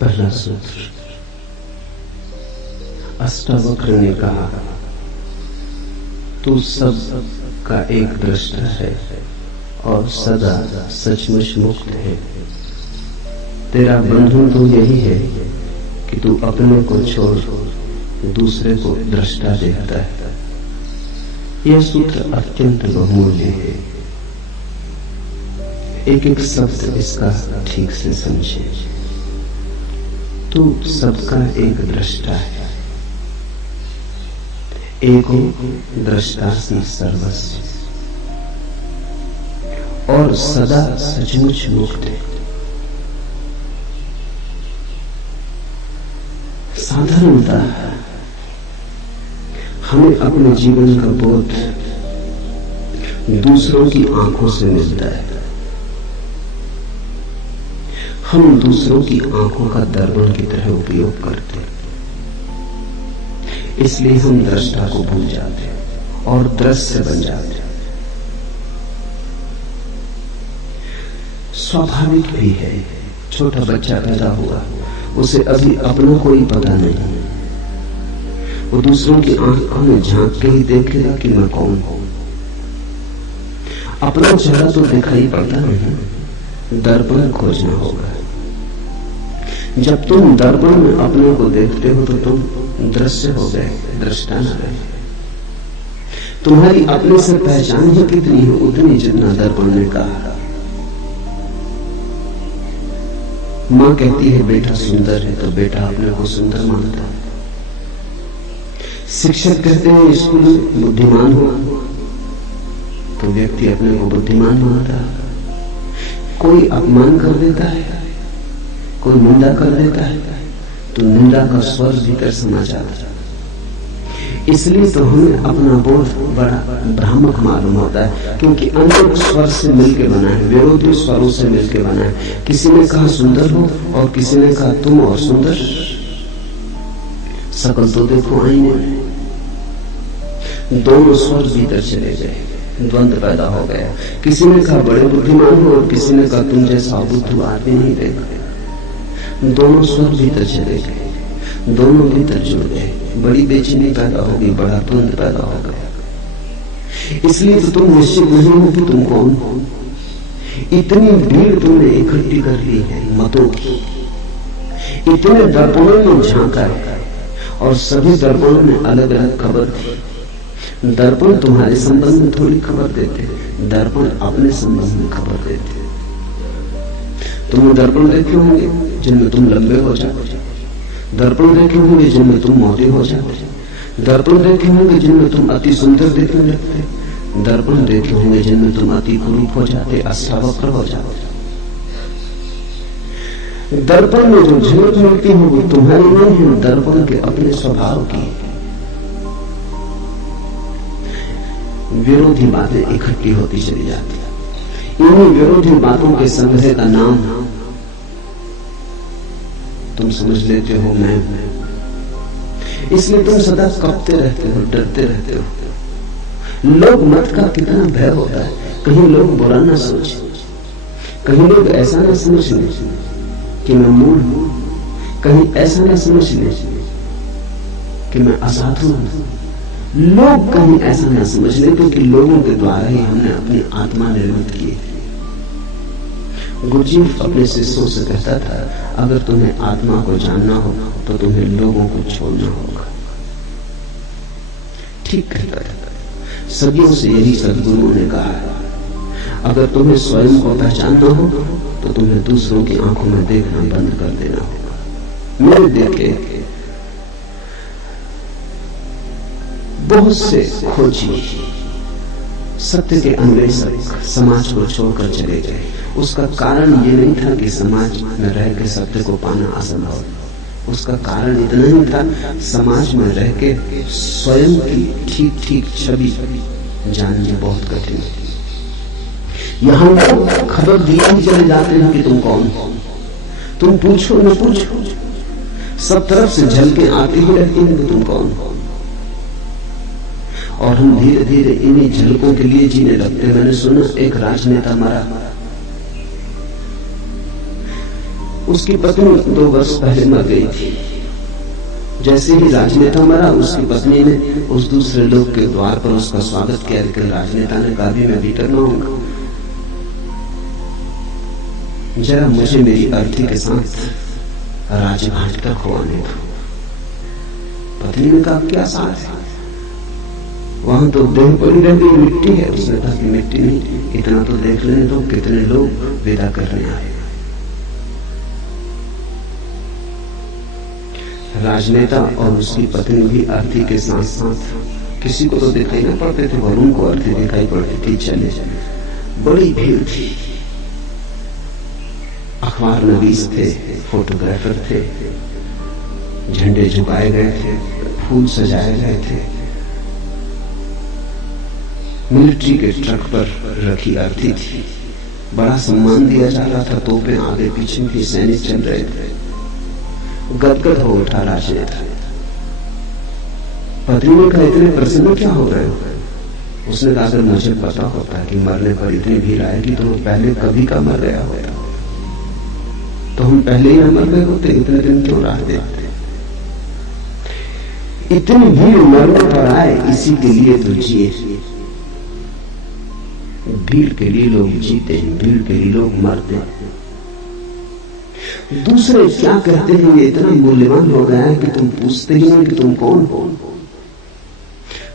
पहला सूत्र। अष्टावक्र ने कहा, तू सब का एक दृष्टा है और सदा सचमुच मुक्त है। तेरा बंधन तो यही है कि तू अपने को छोड़ दूसरे को दृष्टा देखता है। यह सूत्र अत्यंत बहुमूल्य है। एक एक शब्द इसका ठीक से समझे। तू सबका एक दृष्टा है। एको दृष्टासि सर्वस्य और सदा सचमुच मुक्त है। साधारणतः हमें अपने जीवन का बोध दूसरों की आंखों से मिलता है। हम दूसरों की आंखों का दर्पण की तरह उपयोग करते हैं, इसलिए हम दृष्टा को भूल जाते हैं और दृश्य बन जाते हैं। स्वाभाविक भी है। छोटा बच्चा पैदा हुआ, उसे अभी अपना कोई पता नहीं। वो दूसरों की आंखों में झांक के ही देखेगा कि मैं कौन हूं। अपना चेहरा तो दिखाई पड़ता नहीं, दर्पण खोजना होगा। जब तुम दर्पण में अपने को देखते हो तो तुम दृश्य हो गए, दृष्टा न रहे। तुम्हारी अपने से पहचान ही कितनी है, उतनी जितना दर्पण ने कहा। मां कहती है बेटा सुंदर है, तो बेटा अपने को सुंदर मानता है। शिक्षक कहते हैं स्कूल में बुद्धिमान हो, तो व्यक्ति अपने को बुद्धिमान मानता है। कोई अपमान कर देता है, कोई निंदा कर देता है, तो निंदा का स्वर भीतर समा जाता है। इसलिए तो हमें अपना बोध बड़ा भ्रामक मालूम होता है, क्योंकि अनेक स्वर से मिलकर बना है, विरोधी स्वरों से मिलकर बना है। किसी ने कहा सुंदर हो और किसी ने कहा तुम और सुंदर। शकल तो देखो आईने में, दोनों स्वर भीतर चले गए, द्वंद्व पैदा हो गया। किसी ने कहा बड़े बुद्धिमान हो और किसी ने कहा तुम जैसा बुद्धू आदमी नहीं देखा। दोनों स्वर भीतर चले गए, दोनों भीतर जुड़ गए। बड़ी बेचैनी पैदा होगी, बड़ा द्वंद्व पैदा हो गया। इसलिए तो तुम निश्चित नहीं हो कि तुम कौन हो। इतनी भीड़ तुमने इकट्ठी कर ली है मतों की, इतने दर्पणों में झांका है और सभी दर्पणों में अलग अलग खबर थी। दर्पण तुम्हारे संबंध में थोड़ी खबर देते, दर्पण अपने संबंध में खबर देते। तुमने दर्पण देखे होंगे जिनमें तुम लंबे हो जाते, दर्पण देखे होंगे जिनमें तुम मोटे हो जाते, दर्पण देखे होंगे जिनमें तुम अति सुंदर दिखने लगते, दर्पण देखे होंगे जिनमें तुम अति कुरूप हो जाते, अष्टावक्र हो जाते। दर्पण में जो झलक मिलती है वो तुम्हारी नहीं है, दर्पण के अपने स्वभाव की। विरोधी बातें इकट्ठी होती चली जाती, इन्हीं विरोधी बातों के संग्रह का नाम तुम समझ लेते हो मैं। इसलिए तुम सदा कपते रहते हो, डरते रहते हो। लोग मत का कितना भय होता है, कहीं लोग बुरा ना सोचे, कहीं लोग ऐसा ना समझ ले कि मैं मूढ़ हूं, कहीं ऐसा ना समझ ले कि मैं असाधु हूं। लोग कहीं ऐसा ना समझ ले, क्योंकि लोगों के द्वारा ही हमने अपनी आत्मा निर्मित की। गुरुजीफ अपने शिष्यों से कहता था, अगर तुम्हें आत्मा को जानना हो तो तुम्हें लोगों को छोड़ना होगा। ठीक कहता था, सदियों से यही सद्गुरुओं ने कहा है। अगर तुम्हें स्वयं को पहचानना हो तो तुम्हें दूसरों की आंखों में देखना बंद कर देना होगा। मेरे देखे बहुत से खोजी, सत्य के अन्वेषक समाज को छोड़कर चले गए। उसका कारण ये नहीं था कि समाज में रह के सत्य को पाना असंभव। उसका कारण इतना ही था, समाज में रह के स्वयं की ठीक ठीक छवि जाननी बहुत कठिन है। यहाँ लोग खबर दिए ही चले जाते हैं कि तुम कौन हो। तुम पूछो न पूछो, सब तरफ से झलकें आती ही रहती हैं कि तुम कौन हो। और हम धीरे धीरे इन्हीं झलकों के लिए जीने लगते। मैंने सुना एक राजनेता मरा, उसकी पत्नी 2 वर्ष पहले मर गई थी। जैसे ही राजनेता मरा, उसकी पत्नी ने उस दूसरे लोग के द्वार पर उसका स्वागत किया, लेकिन राजनेता ने कहा भी मैं भीतर न होऊंगा, जरा मुझे मेरी अर्थी के साथ राजघाट तक हो आने दो। पत्नी ने कहा क्या साथ है, वहां तो देह पड़ी रह गई, मिट्टी है। उसने कहा कि मिट्टी नहीं, इतना तो देख लेने दो कितने लोग विदा करने आए। राजनेता और उसकी पत्नी भी अर्थी के साथ साथ, किसी को तो दिखाई ना पड़ते थे, वरुण को अर्थी दिखाई पड़ती थी। चले बड़ी भीड़ थी, अखबार नवीस थे, फोटोग्राफर थे, झंडे झुकाए गए थे, फूल सजाए गए थे, मिलिट्री के ट्रक पर रखी अर्थी थी, बड़ा सम्मान दिया जा रहा था, तोपें आगे पीछे भी सैनिक चल रहे थे। गदगद हो उठा राजनेता। पत्नी ने कहा इतने प्रसन्न क्या हो रहे हो? उसने कहा अगर मुझे पता होता कि मरने पर इतनी भीड़ आएगी तो पहले कभी का मर गया होता, तो हम पहले ही मर गए होते, इतने दिन क्यों राह देते? इतनी भीड़ मरने पर आए, इसी के लिए तो जिए। भीड़ के लिए लोग जीते हैं, भीड़ के लिए लोग मरते हैं। दूसरे क्या कहते हैं ये इतना मूल्यवान हो गया है कि तुम पूछते ही नहीं कि तुम कौन हो।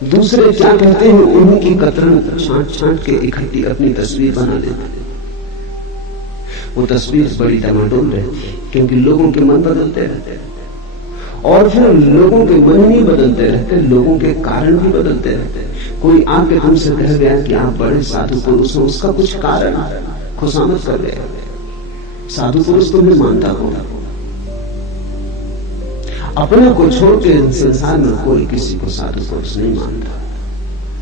दूसरे क्या कहते हैं उन्हीं की कतरन छांट छांट के इकट्ठी अपनी तस्वीर बना लेते। वो तस्वीर बड़ी टमाटोल रहती, क्योंकि लोगों के मन बदलते रहते और फिर लोगों के मन नहीं बदलते रहते, लोगों के कारण भी बदलते रहते। कोई आके हमसे कह गया कि आप बड़े साधु पुरुष हो, उसका कुछ कारण खुशामद कर गया, साधु पुरुष तुम्हें मानता हो। अपने को छोड़ के संसार में कोई किसी को साधु पुरुष नहीं मानता।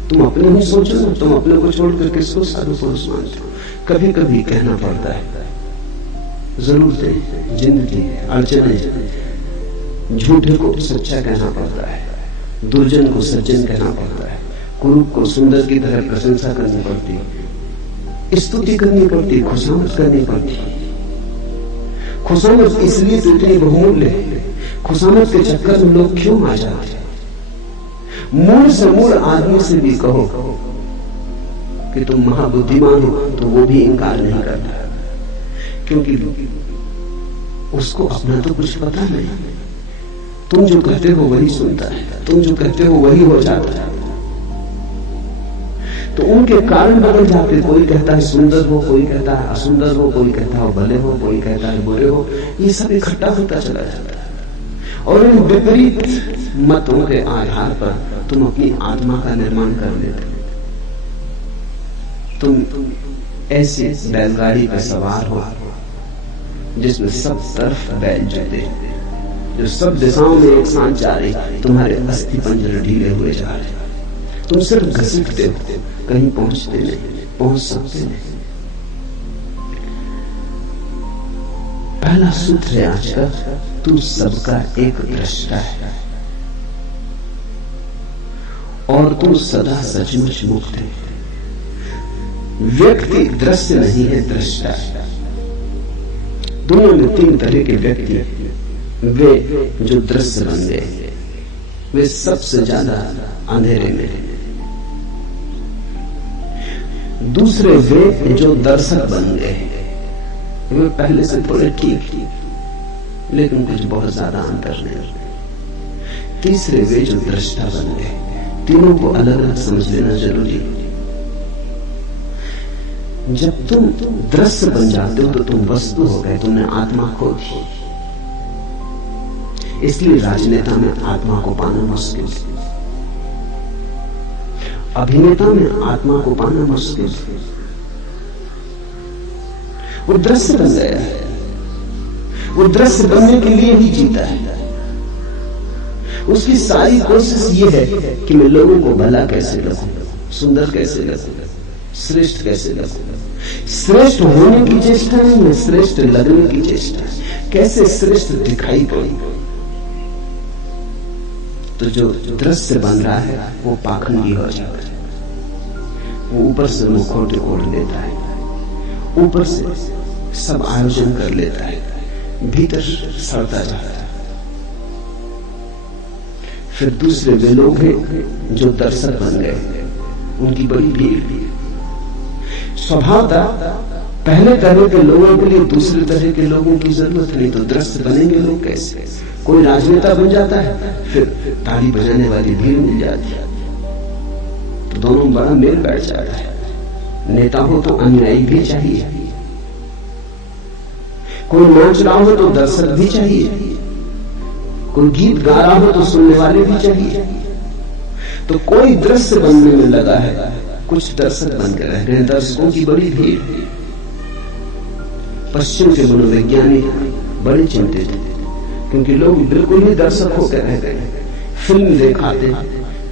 तुम अपने ही सोचो ना, तुम अपने को छोड़कर किसको साधु पुरुष मानते हो? कभी कभी कहना पड़ता है, जरूरतें, जिंदगी, अड़चने, झूठे को सच्चा कहना पड़ता है, दुर्जन को सज्जन कहना पड़ता है, कुरूप को सुंदर की तरह प्रशंसा करनी पड़ती है, स्तुति करनी पड़ती है, खुशामद करनी पड़ती है। खुशामद इसलिए तो इतनी बहुमूल्य है। खुशामद के चक्कर में लोग क्यों आ जाते हैं? मूल से मूल आदमी से भी कहो कि तुम महाबुद्धिमान हो तो वो भी इंकार नहीं करता, क्योंकि उसको अपना तो कुछ पता नहीं। तुम जो कहते हो वही सुनता है, तुम जो कहते हो वही हो जाता है। तो उनके कारण बदल जाते। कोई कहता है सुंदर हो, कोई कहता है असुंदर हो, कोई कहता है भले हो, कोई कहता है बुरे हो। ये सब इकट्ठा होता चला जाता है और इन विपरीत मतों के आधार पर तुम अपनी आत्मा का निर्माण कर लेते। तुम ऐसी बैलगाड़ी पर सवार हो जिसमें सब तरफ बैल जुटे, जो सब दिशाओं में एक साथ जा रही। तुम्हारे अस्थि पंजर ढीले हुए जा रहे, तुम सिर्फ घसीटते हो, कहीं पहुंचते नहीं, पहुंच सकते नहीं। पहला सूत्र है आज का, तू सबका एक दृष्टा है और तू सदा सचमुच मुक्त है। व्यक्ति दृश्य नहीं है, दृष्टा है। दुनिया में 3 तरह के व्यक्ति हैं। वे जो दृश्य बन गए, वे सबसे ज्यादा अंधेरे में हैं। दूसरे वे जो दर्शक बन गए, वे पहले से थोड़े ठीक लेकिन कुछ बहुत ज्यादा अंतर नहीं। तीसरे वे जो दृष्टा बन गए। तीनों को अलग अलग समझ लेना जरूरी है। जब तुम दृश्य बन जाते हो तो तुम वस्तु हो गए, तुमने आत्मा खो दी। इसलिए राजनेता में आत्मा को पाना मुश्किल है, अभिनेता में आत्मा को पाना मुश्किल है। वो दृश्य बन गया है, वो दृश्य बनने के लिए ही जीता है। उसकी सारी कोशिश ये है कि मैं लोगों को भला कैसे लगूं, सुंदर कैसे लगूं, श्रेष्ठ कैसे लगूं। श्रेष्ठ होने की चेष्टा नहीं है, श्रेष्ठ लगने की चेष्टा है। कैसे श्रेष्ठ दिखाई पड़ी। तो जो दृश्य बन रहा है वो पाखंडी हो जाता है। वो ऊपर से मुखौटे ओढ़ लेता है, ऊपर से सब आयोजन कर लेता है, भीतर सड़ता जाता है। फिर दूसरे वे लोग हैं जो दर्शक बन गए, उनकी बड़ी भीड़। स्वभावतः पहले तरह के लोगों के लिए दूसरे तरह के लोगों की जरूरत नहीं, तो दृश्य बनेंगे लोग कैसे? कोई राजनेता बन जाता है, फिर ताली बजाने वाली भीड़ मिल जाती है, तो दोनों बड़ा मेल बैठ जाता है। नेता हो तो अनुयायी भी चाहिए, कोई नाच रहा हो तो दर्शक भी चाहिए, कोई गीत गा रहा हो तो सुनने वाले भी चाहिए। तो कोई दृश्य बनने में लगा है, कुछ दर्शक बन के रह गए। दर्शकों की बड़ी भीड़। पश्चिम के मनोवैज्ञानिक बड़े चिंतित थे, क्योंकि लोग बिल्कुल ही दर्शक होकर रह गए। फिल्म दिखाते,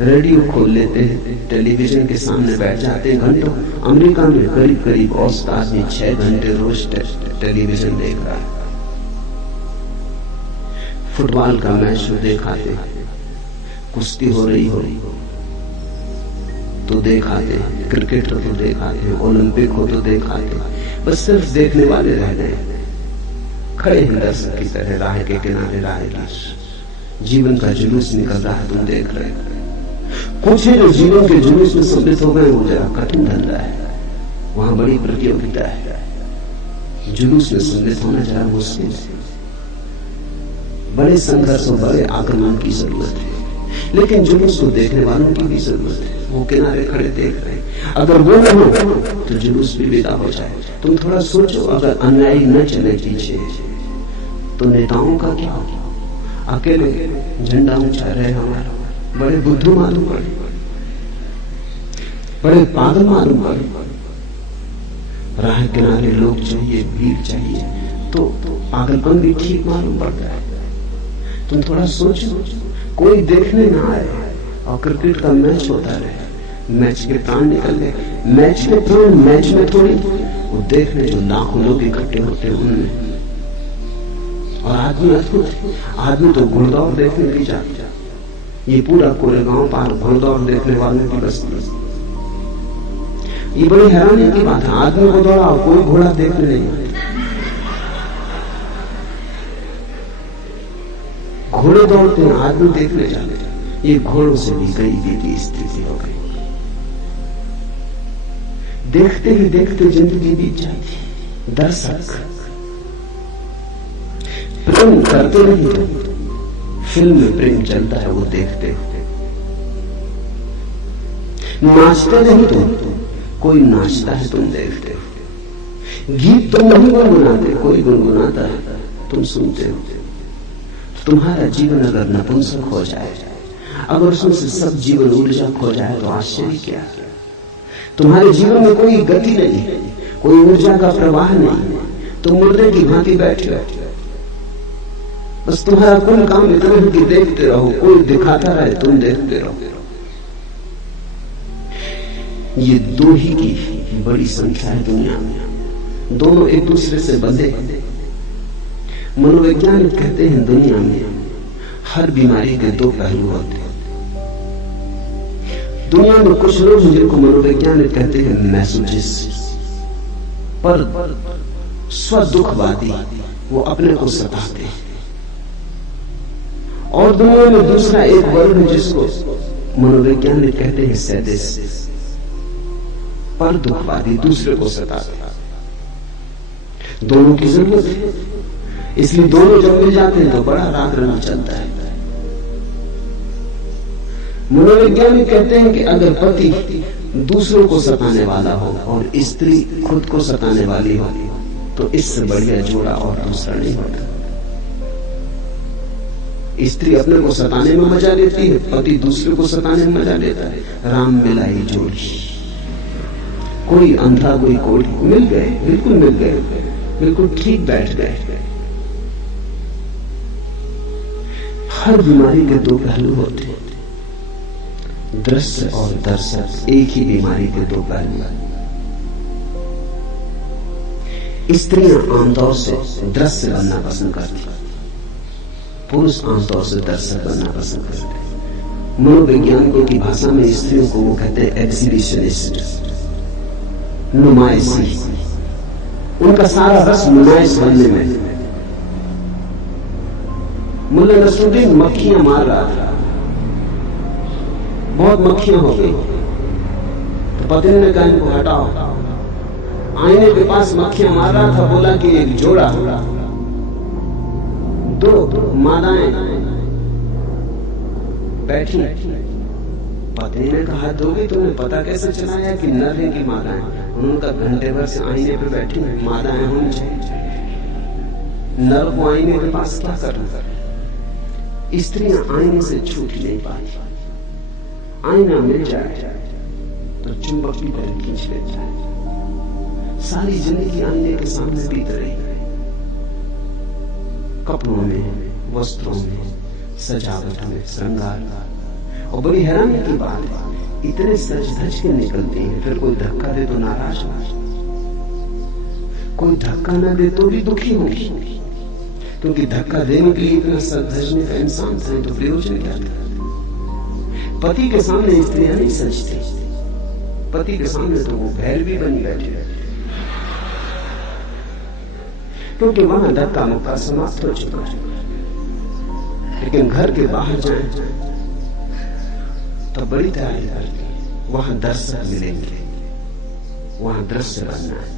रेडियो खोल लेते, टेलीविजन के सामने बैठ जाते घंटों। अमेरिका में करीब करीब औसत आदमी 6 घंटे रोज टेलीविजन देख रहा है। फुटबॉल का मैच दिखाते, कुश्ती हो रही हो तो दिखाते, क्रिकेट हो तो दिखाते, ओलंपिक हो तो दिखाते। बस सिर्फ देखने वाले रह गए, खड़े हैं दर्शक की तरह राह के किनारे। राह की जीवन का जुलूस निकल रहा है, तुम देख रहे हो। कुछ है जो जीवन के जुलूस में सम्मिलित हो गए, वो जरा कठिन धंधा है, वहां बड़ी प्रतियोगिता है। जुलूस में सम्मिलित होना जरा मुश्किल है, बड़े संघर्ष और बड़े आक्रमण की जरूरत है। लेकिन जुलूस को देखने वालों की भी जरूरत है, वो किनारे खड़े देख रहे हैं। अगर वो न हो तो जुलूस भी विदा हो जाए। तुम थोड़ा सोचो, अगर अन्यायी न चले पीछे तो नेताओं का क्या होगा? अकेले झंडा ऊंचा रहे हमारा, बड़े बुद्धू मालूम पड़े, बड़े पागल मालूम पड़े। राह किनारे लोग चाहिए, भीड़ चाहिए, तो पागलपन भी ठीक मालूम पड़ता है। तुम थोड़ा सोचो, कोई देखने ना आए और क्रिकेट का मैच होता रहे, मैच के प्राण निकल गए। मैच के प्राण मैच में थोड़ी, वो देखने जो लाखों लोग इकट्ठे होते हैं उनमें। और आदमी अद्भुत, आदमी तो घुड़दौड़ देखने भी जाता। ये पूरा कोरेगांव पार घुड़दौड़ देखने वालों की बस्ती। ये बड़ी हैरानी की बात है, आदमी को दौड़ा और कोई घोड़ा देखने नहीं आता। घोड़े दौड़ते हैं, आदमी देखने जाते हैं। ये घोड़ों से भी कई बीती स्थिति हो गई। देखते ही देखते जिंदगी बीत जाती। दर्शक प्रेम करते नहीं तो फिल्म में प्रेम चलता है, वो देखते। नाचते नहीं तो कोई नाचता है, तुम देखते हो। गीत तुम नहीं गुनगुनाते, कोई गुनगुनाता है, तुम सुनते हो। तुम्हारा जीवन अगर नपुंसक हो जाए, अगर उसमें से सब जीवन ऊर्जा खो जाए, तो आश्चर्य क्या? तुम्हारे जीवन में कोई गति नहीं, कोई ऊर्जा का प्रवाह नहीं, तुम मुर्दे की भांति बैठे हो। बस तुम्हारा कुल काम इतना है कि देखते रहो, कोई दिखाता रहे, तुम देखते रहो। ये दो ही की बड़ी संख्या है दुनिया में, दोनों एक दूसरे से बंधे। मनोवैज्ञानिक कहते हैं दुनिया में हर बीमारी के 2 पहलू होते हैं। दुनिया में कुछ लोग जिनको मनोवैज्ञानिक कहते हैं मैसोचिस्ट, पर स्वदुखवादी, वो अपने को सताते हैं। और दुनिया में दूसरा एक वर्ग है जिसको मनोवैज्ञानिक कहते हैं सैडिस्ट, पर दुखवादी, दूसरे को सताते। दोनों की जरूरत है, इसलिए दोनों जब मिल जाते हैं तो बड़ा राग रंग चलता है। मनोवैज्ञानिक कहते हैं कि अगर पति दूसरों को सताने वाला हो और स्त्री खुद को सताने वाली हो, तो इससे बढ़िया जोड़ा और दूसरा नहीं होता। स्त्री अपने को सताने में मजा लेती है, पति दूसरे को सताने में मजा लेता है। राम मिलाई जोड़ी, कोई अंधा कोई कोढ़ी, मिल गए, बिल्कुल मिल गए, बिल्कुल ठीक बैठ गए। हर बीमारी के 2 पहलू होते हैं, दृश्य और दर्शक एक ही बीमारी के 2 पहलू। स्त्रियां आमतौर से दृश्य बनना पसंद करती, पुरुष आमतौर से दर्शक बनना पसंद करते। मनोवैज्ञानिकों की भाषा में स्त्रियों को वो कहते हैं एग्जिबिशनिस्ट, नुमाइशी। उनका सारा रस नुमाइश बनने में, मुल्ला नसरुद्दीन मक्खियां मार रहा था, बहुत मक्खियां हो गई, तो पत्नी ने कहा इनको हटाओ। आईने के पास मक्खियां मार रहा था, बोला कि एक जोड़ा, दो मादाएं बैठी। पत्नी ने कहा दोगे, तुमने पता कैसे चलाया कि नर है कि मादाएं? उनका घंटे भर से आईने पे बैठी, मादाएं होनी चाहिए, नर को आईने के पास क्या करना? स्त्रियां आईने से छूट नहीं पाती, आईना मिल जाए तो चुंबक की तरह खींच लेता है। सारी जिंदगी आईने के सामने बीत रही है, कपड़ों में, वस्त्रों में, सजावट में, श्रृंगार। और बड़ी हैरानी की बात है, इतने सज धज के निकलती हैं, फिर कोई धक्का दे तो नाराज हो, कोई धक्का ना दे तो भी दुखी होगी, क्योंकि धक्का देने के लिए इतना सज धजने का इंसान था तो प्रयोजन क्या था? पति के सामने स्त्रियां नहीं सजती, पति के सामने तो वो भैरवी बनी बैठी है, क्योंकि वहां धक्का मुक्का समाप्त हो चुका है। लेकिन घर के बाहर जाए तो बड़ी तैयारी करती, वहां दर्शक मिलेंगे, वहां दृश्य बनना है।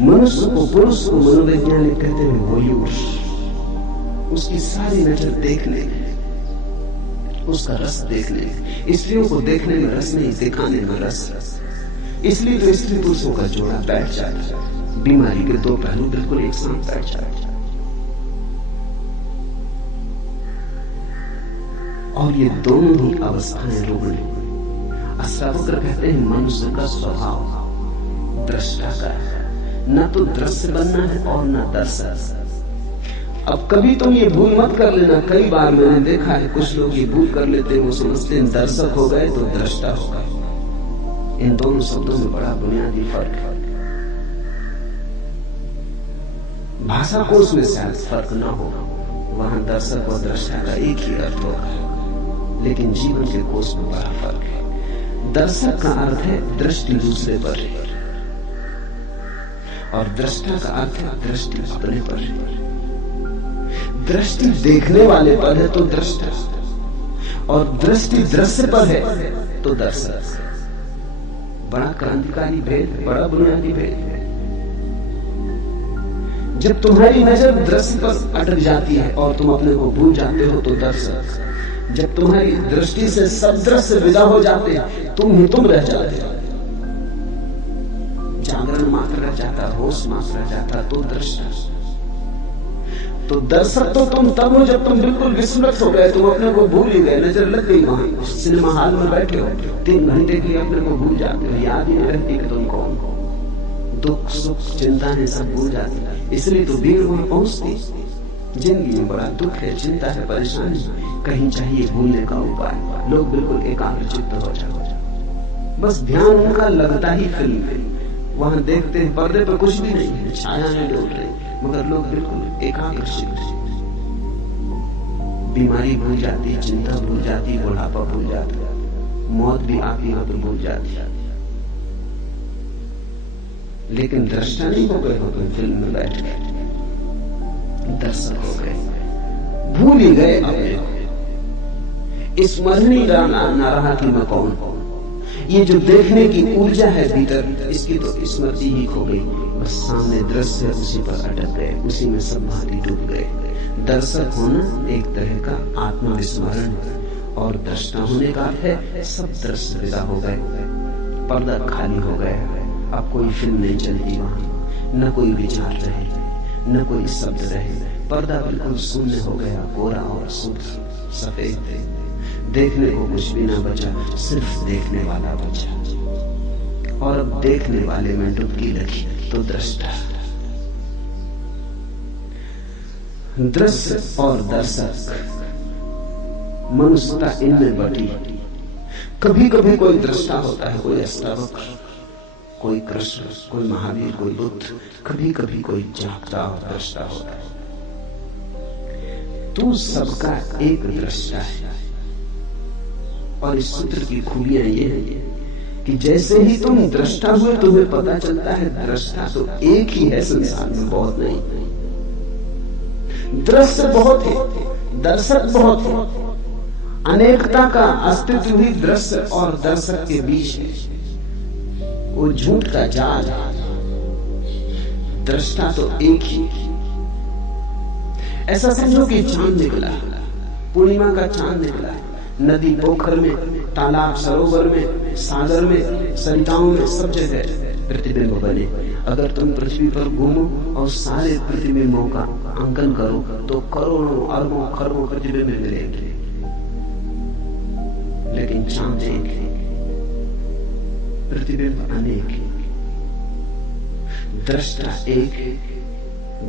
मनुष्य को, पुरुष को मनोवैज्ञानिक कहते हैं वोयूर्स, उसकी सारी नजर देखने, उसका रस देखने। स्त्रियों को देखने में रस नहीं, दिखाने में रस। इसलिए तो स्त्री पुरुषों का जोड़ा बैठ जाता है, बीमारी के दो पहलू बिल्कुल एक साथ बैठ जाते हैं। और ये दोनों ही अवस्थाएं रुग्ण। अष्टावक्र कहते हैं मनुष्य का स्वभाव दृष्टा का है, न तो दृश्य बनना है और न दर्शक। अब कभी तुम ये भूल मत कर लेना, कई बार मैंने देखा है कुछ लोग ये भूल कर लेते हैं, वो समझते हैं दर्शक हो गए तो दृष्टा हो गए। इन दोनों शब्दों में बड़ा बुनियादी फर्क है। भाषा कोश में शायद फर्क ना हो, वहां दर्शक और दृष्टा का एक ही अर्थ होगा, लेकिन जीवन के कोश में बड़ा फर्क है। दर्शक का अर्थ है दृष्टि दूसरे पर है, और दृष्टा का अर्थ है दृष्टि अपने पर है। दृष्टि देखने वाले पर है तो दृष्टा, और दृष्टि दृश्य पर है तो दर्शक। बड़ा क्रांतिकारी भेद, बड़ा बुनियादी भेद है। जब तुम्हारी नजर दृश्य पर अटक जाती है और तुम अपने को भूल जाते हो तो दर्शक। जब तुम्हारी दृष्टि से सब दृश्य विदा हो जाते हैं, तुम ही तुम रह जाते हो, जागरण मात्र रह जाता, होश मात्र रह जाता, तो दृष्टा। तो दर्शक तो तुम तब हो जब तुम बिल्कुल विस्मृत हो गए, तुम अपने को भूल ही गए, नजर लग गई वहां सिनेमा हॉल में बैठे हो, 3 घंटे के लिए अपने को भूल जाते हो, याद ही नहीं रहती कि तुम कौन हो, दुख सुख चिंताएं सब भूल जाती। इसलिए तो भीड़ वहां पहुंचती। जिंदगी में बड़ा दुख है, चिंता है, परेशानी, कहीं चाहिए भूलने का उपाय। लोग बिल्कुल एकाग्रचित्त हो जाते, बस ध्यान उनका लगता ही फिल्म में। वहां देखते हैं पर्दे पर कुछ भी नहीं है, छाया नहीं डोल रही, मगर लोग बिल्कुल एकाग्रचित्त। बीमारी भूल जाती, चिंता भूल जाती, बुढ़ापा भूल जाता, मौत भी आप यहाँ पर भूल जाती। लेकिन दृष्टा नहीं हो गए हो, तो फिल्म में बैठ गए, दर्शक हो गए, भूल ही गए अपने को, स्मरण ही ना रहा कि मैं कौन हूं। ये जो देखने की ऊर्जा है भीतर, इसकी तो स्मृति ही खो गई। बस सामने दृश्य है, उसी पर अटक गए, उसी में सब भांति डूब गए। दर्शक होना एक तरह का आत्मविस्मरण, और दृष्टा होने का अर्थ है सब दृश्य विदा हो गए, पर्दा खाली हो गया, अब कोई फिल्म नहीं चलती वहां, न कोई विचार रहे, न कोई शब्द रहे, पर्दा बिल्कुल शून्य हो गया, कोरा और शुद्ध सफेद। देखने को कुछ भी ना बचा, सिर्फ देखने वाला बचा, और अब देखने वाले में डुबकी लगी तो दृष्टा। दृश्य और दर्शक, मनुष्यता इनमें बटी। कभी कभी कोई दृष्टा होता है, कोई अष्टावक्र, कोई कृष्ण, कोई महावीर, कोई बुद्ध, कभी कभी कोई जागता और दृष्टा होता है। तू सबका एक दृष्टा है। और इस सूत्र की खूबियां ये है कि जैसे ही तुम दृष्टा हुए, तुम्हें पता चलता है दृष्टा तो एक ही है संसार में, बहुत नहीं। दृश्य बहुत है, दर्शक बहुत है। अनेकता का अस्तित्व ही दृश्य और दर्शक के बीच है। वो झूठ का जाल है, दृष्टा तो एक ही। ऐसा समझो कि चांद निकला, पूर्णिमा का चांद निकला, नदी पोखर में, तालाब सरोवर में, सागर में, सरिताओं में, सब जगह प्रतिबिंब बने। अगर तुम पृथ्वी पर घूमो और सारे प्रतिबिंबों का अंकन करो तो करोड़ों अरबों खरबों प्रतिबिंब मिलेंगे, लेकिन चांद एक है, प्रतिबिंब अनेक है। दृष्टा एक है,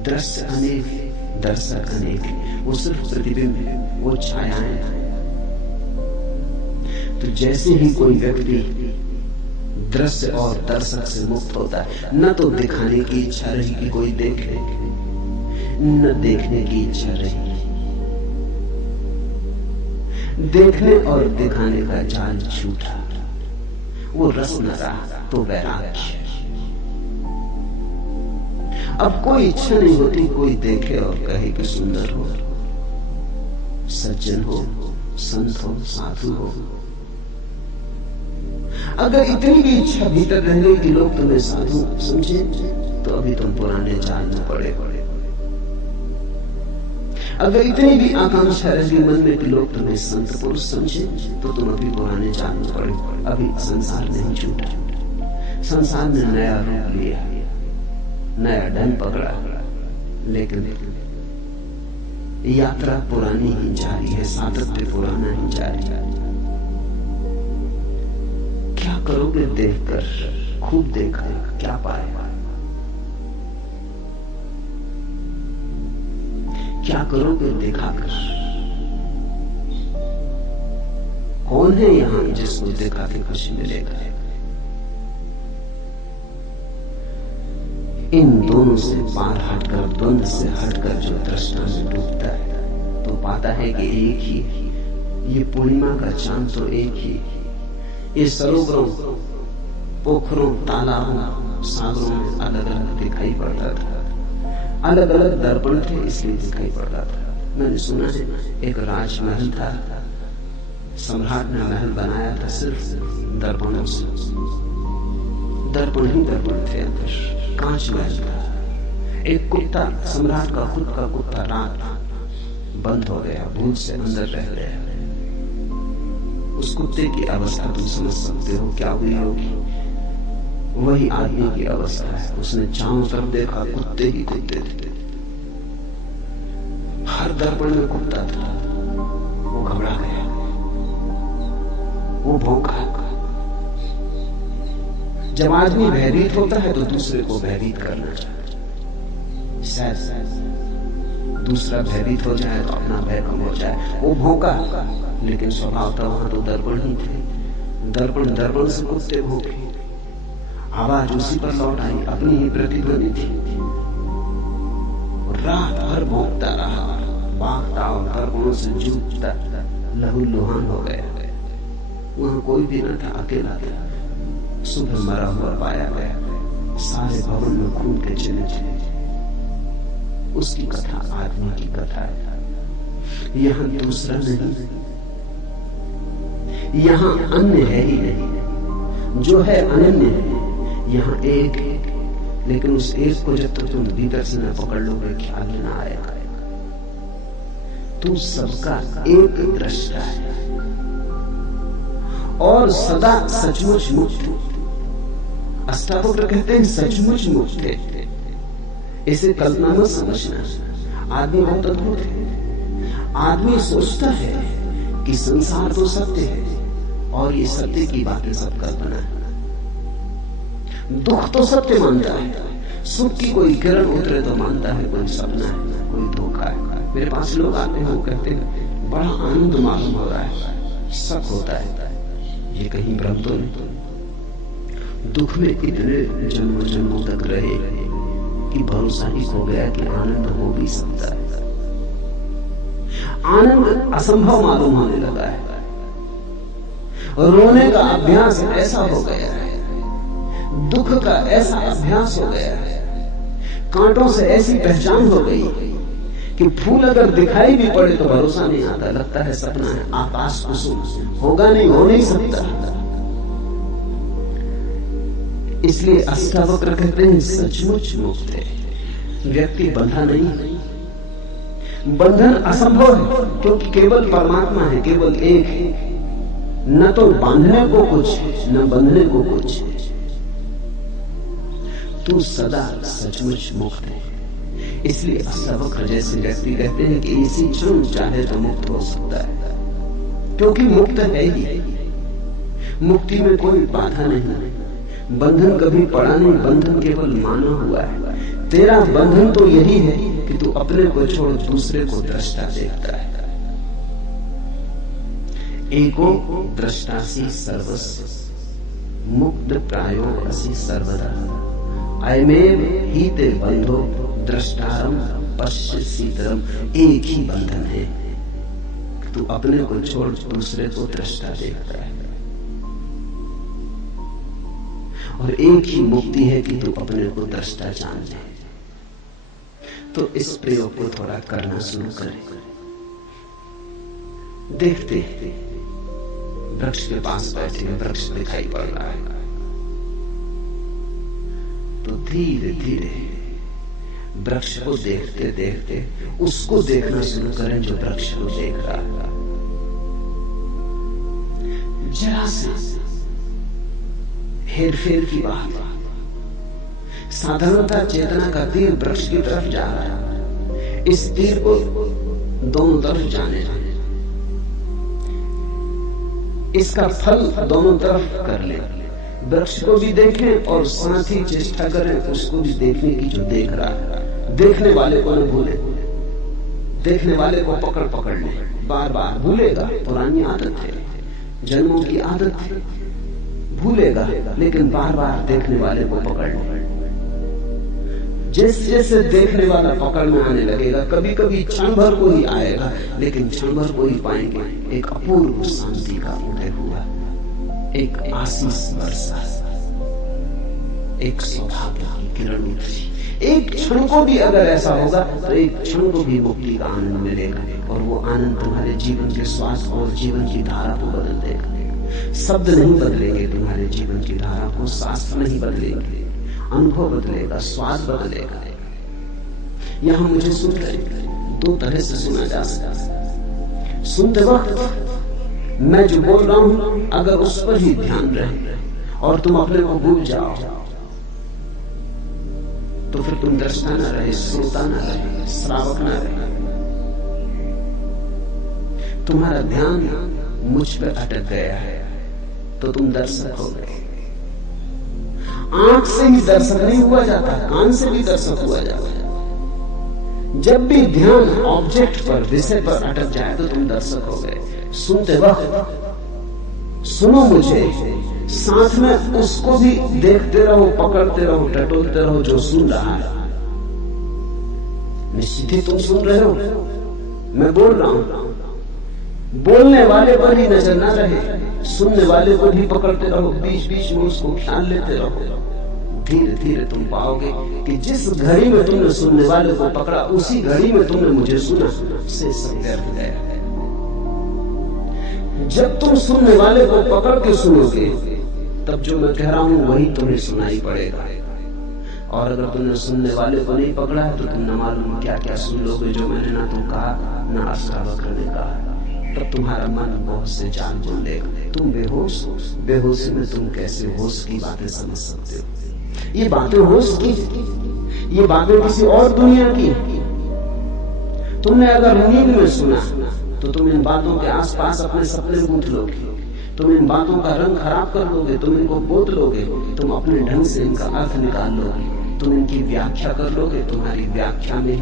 दृश्य अनेक है, दर्शक अनेक है। वो सिर्फ प्रतिबिंब है, वो छायाएं हैं। तो जैसे ही कोई व्यक्ति दृश्य और दर्शक से मुक्त होता है, न तो दिखाने की इच्छा रही कि कोई देखे, न देखने की इच्छा रही। देखने और दिखाने का जाल छूटा, वो रस न रहा तो वैराग्य। अब कोई इच्छा नहीं होती कोई देखे और कहे कि सुंदर हो, सज्जन हो, संत हो, साधु हो। अगर इतनी भी इच्छा भीतर रह गई कि लोग तुम्हें साधु समझे तो अभी तुम पुराने जाल में पड़े। अगर इतनी भी आकांक्षा रह गई मन में कि लोग तुम्हें संत पुरुष समझे तो तुम अभी पुराने जाल में पड़े। अभी संसार नहीं छूटा, संसार ने नया रूप लिया, नया ढंग पकड़ा, लेकिन यात्रा पुरानी ही जारी है, सातत्य पुराना ही जारी है। क्या करोगे देखकर? खूब देखा, क्या पाएगा? क्या करोगे दिखाकर? कौन है यहां जिसको दिखा के खुशी मिलेगा? इन दोनों से पार हटकर, द्वंद से हटकर जो दृष्टा में डूबता है तो पाता है कि एक ही, ये पूर्णिमा का चांद तो एक ही। ये सरोवरों, पोखरों, तालाबों, सागरों में अलग अलग दिखाई पड़ता था, अलग अलग दर्पण थे इसलिए दिखाई पड़ता था। मैंने सुना है एक राजमहल था, सम्राट ने महल बनाया था सिर्फ दर्पणों से। दर्पण ही दर्पण थे, अंदर कांच महल था। एक कुत्ता, सम्राट का खुद का कुत्ता रात बंद हो गया, भूत से अंदर रह गया। उस कुत्ते की अवस्था तुम समझ सकते हो क्या हुई होगी। वही आदमी की अवस्था है। उसने चारों तरफ देखा, कुत्ते ही कुत्ते थे, हर दर्पण में कुत्ता था। वो घबरा गया, वो भौंका। जब आदमी भयभीत होता है तो दूसरे को भयभीत करना चाहता है, शायद दूसरा भयभीत हो जाए तो अपना भय कम हो जाए। वो भौंका, लेकिन स्वभाव था वहां तो दर्पण ही थे। दर्पण से कुत्ते भौंके, आवाज उसी पर लौट आई, अपनी ही प्रतिध्वनि थी। रात भर भौंकता रहा, भागता और दर्पणों से जूझता, लहूलुहान हो गया। वहां कोई भी न था, अकेला था। सुबह मरा हुआ पाया गया, सारे भवन में खून के चिन्ह थे। उसकी कथा आदमी की कथा है। यहां दूसरा नहीं, यहां अन्य है ही नहीं। जो है अनन्य है, यहां एक है, लेकिन उस एक को जब तक तुम भीतर से न पकड़ लोगे ख्याल में ना आएगा। तू सबका एक दृष्टा है और सदा सचमुच मुक्त। अष्टावक्र कहते हैं सचमुच मुक्त है। इसे कल्पना मत समझना। आदमी बहुत अद्भुत है। आदमी सोचता है कि संसार तो सत्य है और ये सत्य की बातें सब कल्पना है। दुख तो सत्य मानता है, सुख की कोई किरण उतरे तो मानता है कोई सपना है, कोई धोखा है। मेरे पास लोग आते हैं, वो कहते हैं बड़ा आनंद मालूम हो रहा है, शक होता है ये कहीं भ्रम तो नहीं। दुख में इतने जन्मों जन्मों तक रहे कि भरोसा ही खो गया कि आनंद हो भी सकता है। आनंद असंभव मालूम होने लगा है और रोने का अभ्यास ऐसा हो गया है, दुख का ऐसा अभ्यास हो गया है, कांटों से ऐसी पहचान हो गई कि फूल अगर दिखाई भी पड़े तो भरोसा नहीं आता, लगता है सपना है, आकाश कुसुम, होगा नहीं, हो नहीं सकता। इसलिए अष्टावक्र कहते हैं सचमुच मुक्त है, व्यक्ति बंधा नहीं है। बंधन असंभव है क्योंकि केवल परमात्मा है, केवल एक है। न तो बांधने को कुछ, न बंधने को कुछ। तू सदा सचमुच मुक्त है। इसलिए अष्टावक्र जैसे व्यक्ति कहते हैं कि इसी क्षण चाहे तो मुक्त हो सकता है, क्योंकि मुक्त है ही। मुक्ति में कोई बाधा नहीं, बंधन कभी पड़ा नहीं, बंधन केवल माना हुआ है। तेरा बंधन तो यही है कि तू अपने को छोड़ दूसरे को दृष्टा देखता है। एको दृष्टासी सर्वस्व मुक्त प्रायो असि सर्वदा अयमेव ही ते बंधो दृष्टारम पश्य सीतरम। एक ही बंधन है, तू अपने को छोड़ दूसरे को दृष्टा देखता है, और एक ही मुक्ति है कि तू अपने को दृष्टा जान ले। तो इस प्रयोग को थोड़ा करना शुरू करें। देखते वृक्ष के पास बैठे, वृक्ष दिखाई पड़ रहा है, तो धीरे धीरे वृक्ष को देखते देखते उसको देखना शुरू करें जो वृक्ष को देख रहा है। जरा सी हेर फेर की बात, साधारणतः चेतना का तीर वृक्ष की तरफ जा रहा है, इस तीर को दोनों तरफ जाने दें, इसका फल दोनों तरफ कर ले। वृक्ष को भी देखें और साथ ही चेष्टा करें उसको भी देखने की जो देख रहा है। देखने वाले को न भूले, देखने वाले को पकड़ पकड़ ले, बार बार भूलेगा, पुरानी आदत है, जन्मों की आदत है, भूलेगा, लेकिन बार बार देखने वाले को पकड़ ले। जैसे जैसे देखने वाला पकड़ में आने लगेगा, कभी कभी क्षण भर को ही आएगा, लेकिन क्षण भर को ही पाएंगे एक अपूर्व शांति का उदय हुआ, एक आशीष वर्षा, एक सौभाग्य की किरण उठी। एक क्षण को भी अगर ऐसा होगा तो एक क्षण को भी मुक्ति का आनंद मिलेगा, और वो आनंद तुम्हारे जीवन के स्वास्थ्य और जीवन की धारा को बदल देगा। शब्द नहीं बदलेंगे तुम्हारे जीवन की धारा को, शास्त्र नहीं बदलेंगे, अनुभव बदलेगा, स्वाद बदलेगा। यहां मुझे सुन रहे, दो तरह से सुना जा सकता है। सुनते वक्त मैं जो बोल रहा हूं अगर उस पर ही ध्यान रहे और तुम अपने को भूल जाओ तो फिर तुम दृष्टा न रहे, श्रोता न रहे, श्रावक न रहे, तुम्हारा ध्यान मुझ पर अटक गया है तो तुम दर्शक हो गए। आंख से ही दर्शक नहीं हुआ जाता, कान से भी दर्शक हुआ जाता है। जब भी ध्यान ऑब्जेक्ट पर, विषय पर अटक जाए तो तुम दर्शक हो गए। सुनते वक्त सुनो मुझे, साथ में उसको भी देखते रहो, पकड़ते रहो, टटोलते रहो जो सुन रहा है। निश्चित ही तुम सुन रहे हो, मैं बोल रहा हूं। बोलने वाले पर ही नजर ना रहे, सुनने वाले को भी पकड़ते रहो, बीच बीच में उसको ख्याल लेते रहो। धीरे धीरे तुम पाओगे कि जिस घड़ी में तुमने सुनने वाले को पकड़ा, उसी घड़ी में तुमने मुझे सुना, से सब व्यर्थ गया। जब तुम सुनने वाले को पकड़ के सुनोगे तब जो मैं कह रहा हूं वही तुम्हें सुनाई पड़ेगा, और अगर तुमने सुनने वाले को नहीं पकड़ा है तो तुम न मालूम क्या क्या सुन लोगे जो मैंने ना तुम कहा ना अष्टावक्र ने कहा। तब तुम्हारा मन बहुत से जाल बुन लेगा, तुम बेहोश हो। बेहोशी में तुम कैसे होश की बातें समझ सकते हो? ये बातें होश की, ये बातें किसी और दुनिया की। तुमने अगर नींद में सुना तो तुम इन बातों के आसपास अपने सपने गूंथ लोगे, तुम इन बातों का रंग खराब कर लोगे, तुम इनको बोत लोगे, तुम अपने ढंग से इनका अर्थ निकाल लोगे, तुम इनकी व्याख्या कर लोगे। तुम्हारी व्याख्या में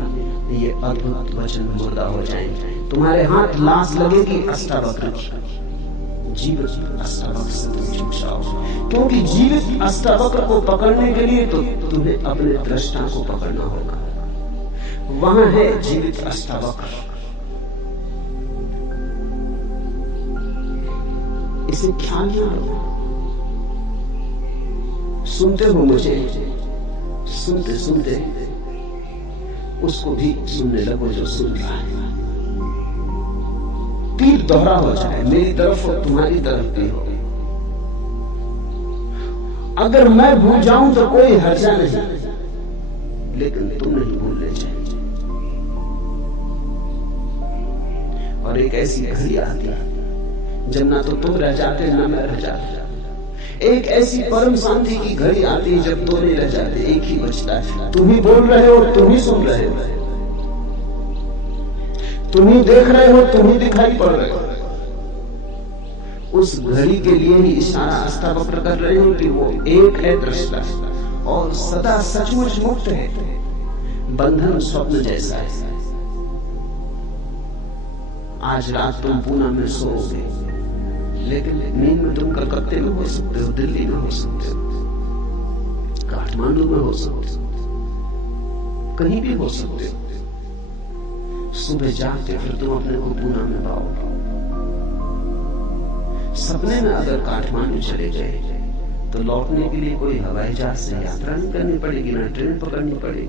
ये अद्भुत वचन मुर्दा हो जाएंगे, तुम्हारे हाथ लाश लगेगी अष्टावक्र की। जीवित अष्टावक्र से तुम छूट जाओ, क्योंकि जीवित अष्टावक्र को पकड़ने के लिए तो तुम्हें अपने दृष्टा को पकड़ना होगा। वहां है जीवित अष्टावक्र। इसे ख्याल ना रखो। सुनते हो मुझे, सुनते सुनते उसको भी सुनने लगो जो सुन रहा है। तीर दोहरा हो जाए, मेरी तरफ हो तुम्हारी तरफ भी हो। अगर मैं भूल जाऊं तो कोई हर्जा नहीं, लेकिन तुम नहीं भूलने चाहिए। और एक ऐसी घड़ी आती है जब ना तो तुम रह जाते ना मैं रह जाता। एक ऐसी परम शांति की घड़ी आती है जब दोनों रह जाते, एक ही बचता है। तुम ही बोल रहे हो, तुम ही सुन रहे हो, तुम ही देख रहे हो, तुम ही दिखाई पड़ रहे हो। उस घड़ी के लिए ही इशारा अष्टावक्र कर रहे हो कि वो एक है दृष्टा और सदा सचमुच मुक्त है। बंधन स्वप्न जैसा है। आज रात तुम पूना में सोओगे, लेकिन नींद में तुम कलकत्ते में हो सकते हो, दिल्ली में हो सकते हो, काठमांडू में हो सकते हो, कहीं भी हो सकते हो। सुबह जाके फिर तुम अपने को पूना में पाओगे। सपने में अगर काठमांडू चले गए तो लौटने के लिए कोई हवाई जहाज से यात्रा नहीं करनी पड़ेगी, ना ट्रेन पकड़नी पड़ेगी,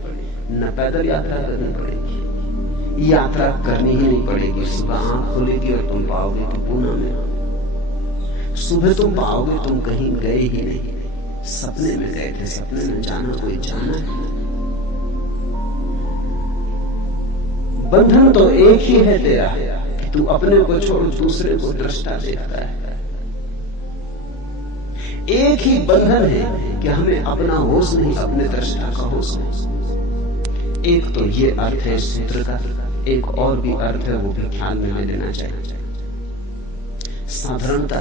ना पैदल यात्रा करनी पड़ेगी। यात्रा करनी ही नहीं पड़ेगी। सुबह आंख खुलेगी और तुम पाओगे कि पूना में। सुबह तुम पाओगे तुम कहीं गए ही नहीं, सपने में गए थे। सपने में जाना कोई जाना है। बंधन तो एक ही है तेरा कि तू अपने को छोड़ दूसरे को दृष्टा देखता है। एक ही बंधन है कि हमें अपना होश नहीं, अपने दृष्टा का होश नहीं। एक तो ये अर्थ है सूत्र का, एक और भी अर्थ है, वो भी ख्याल में ले लेना चाहिए। साधारणता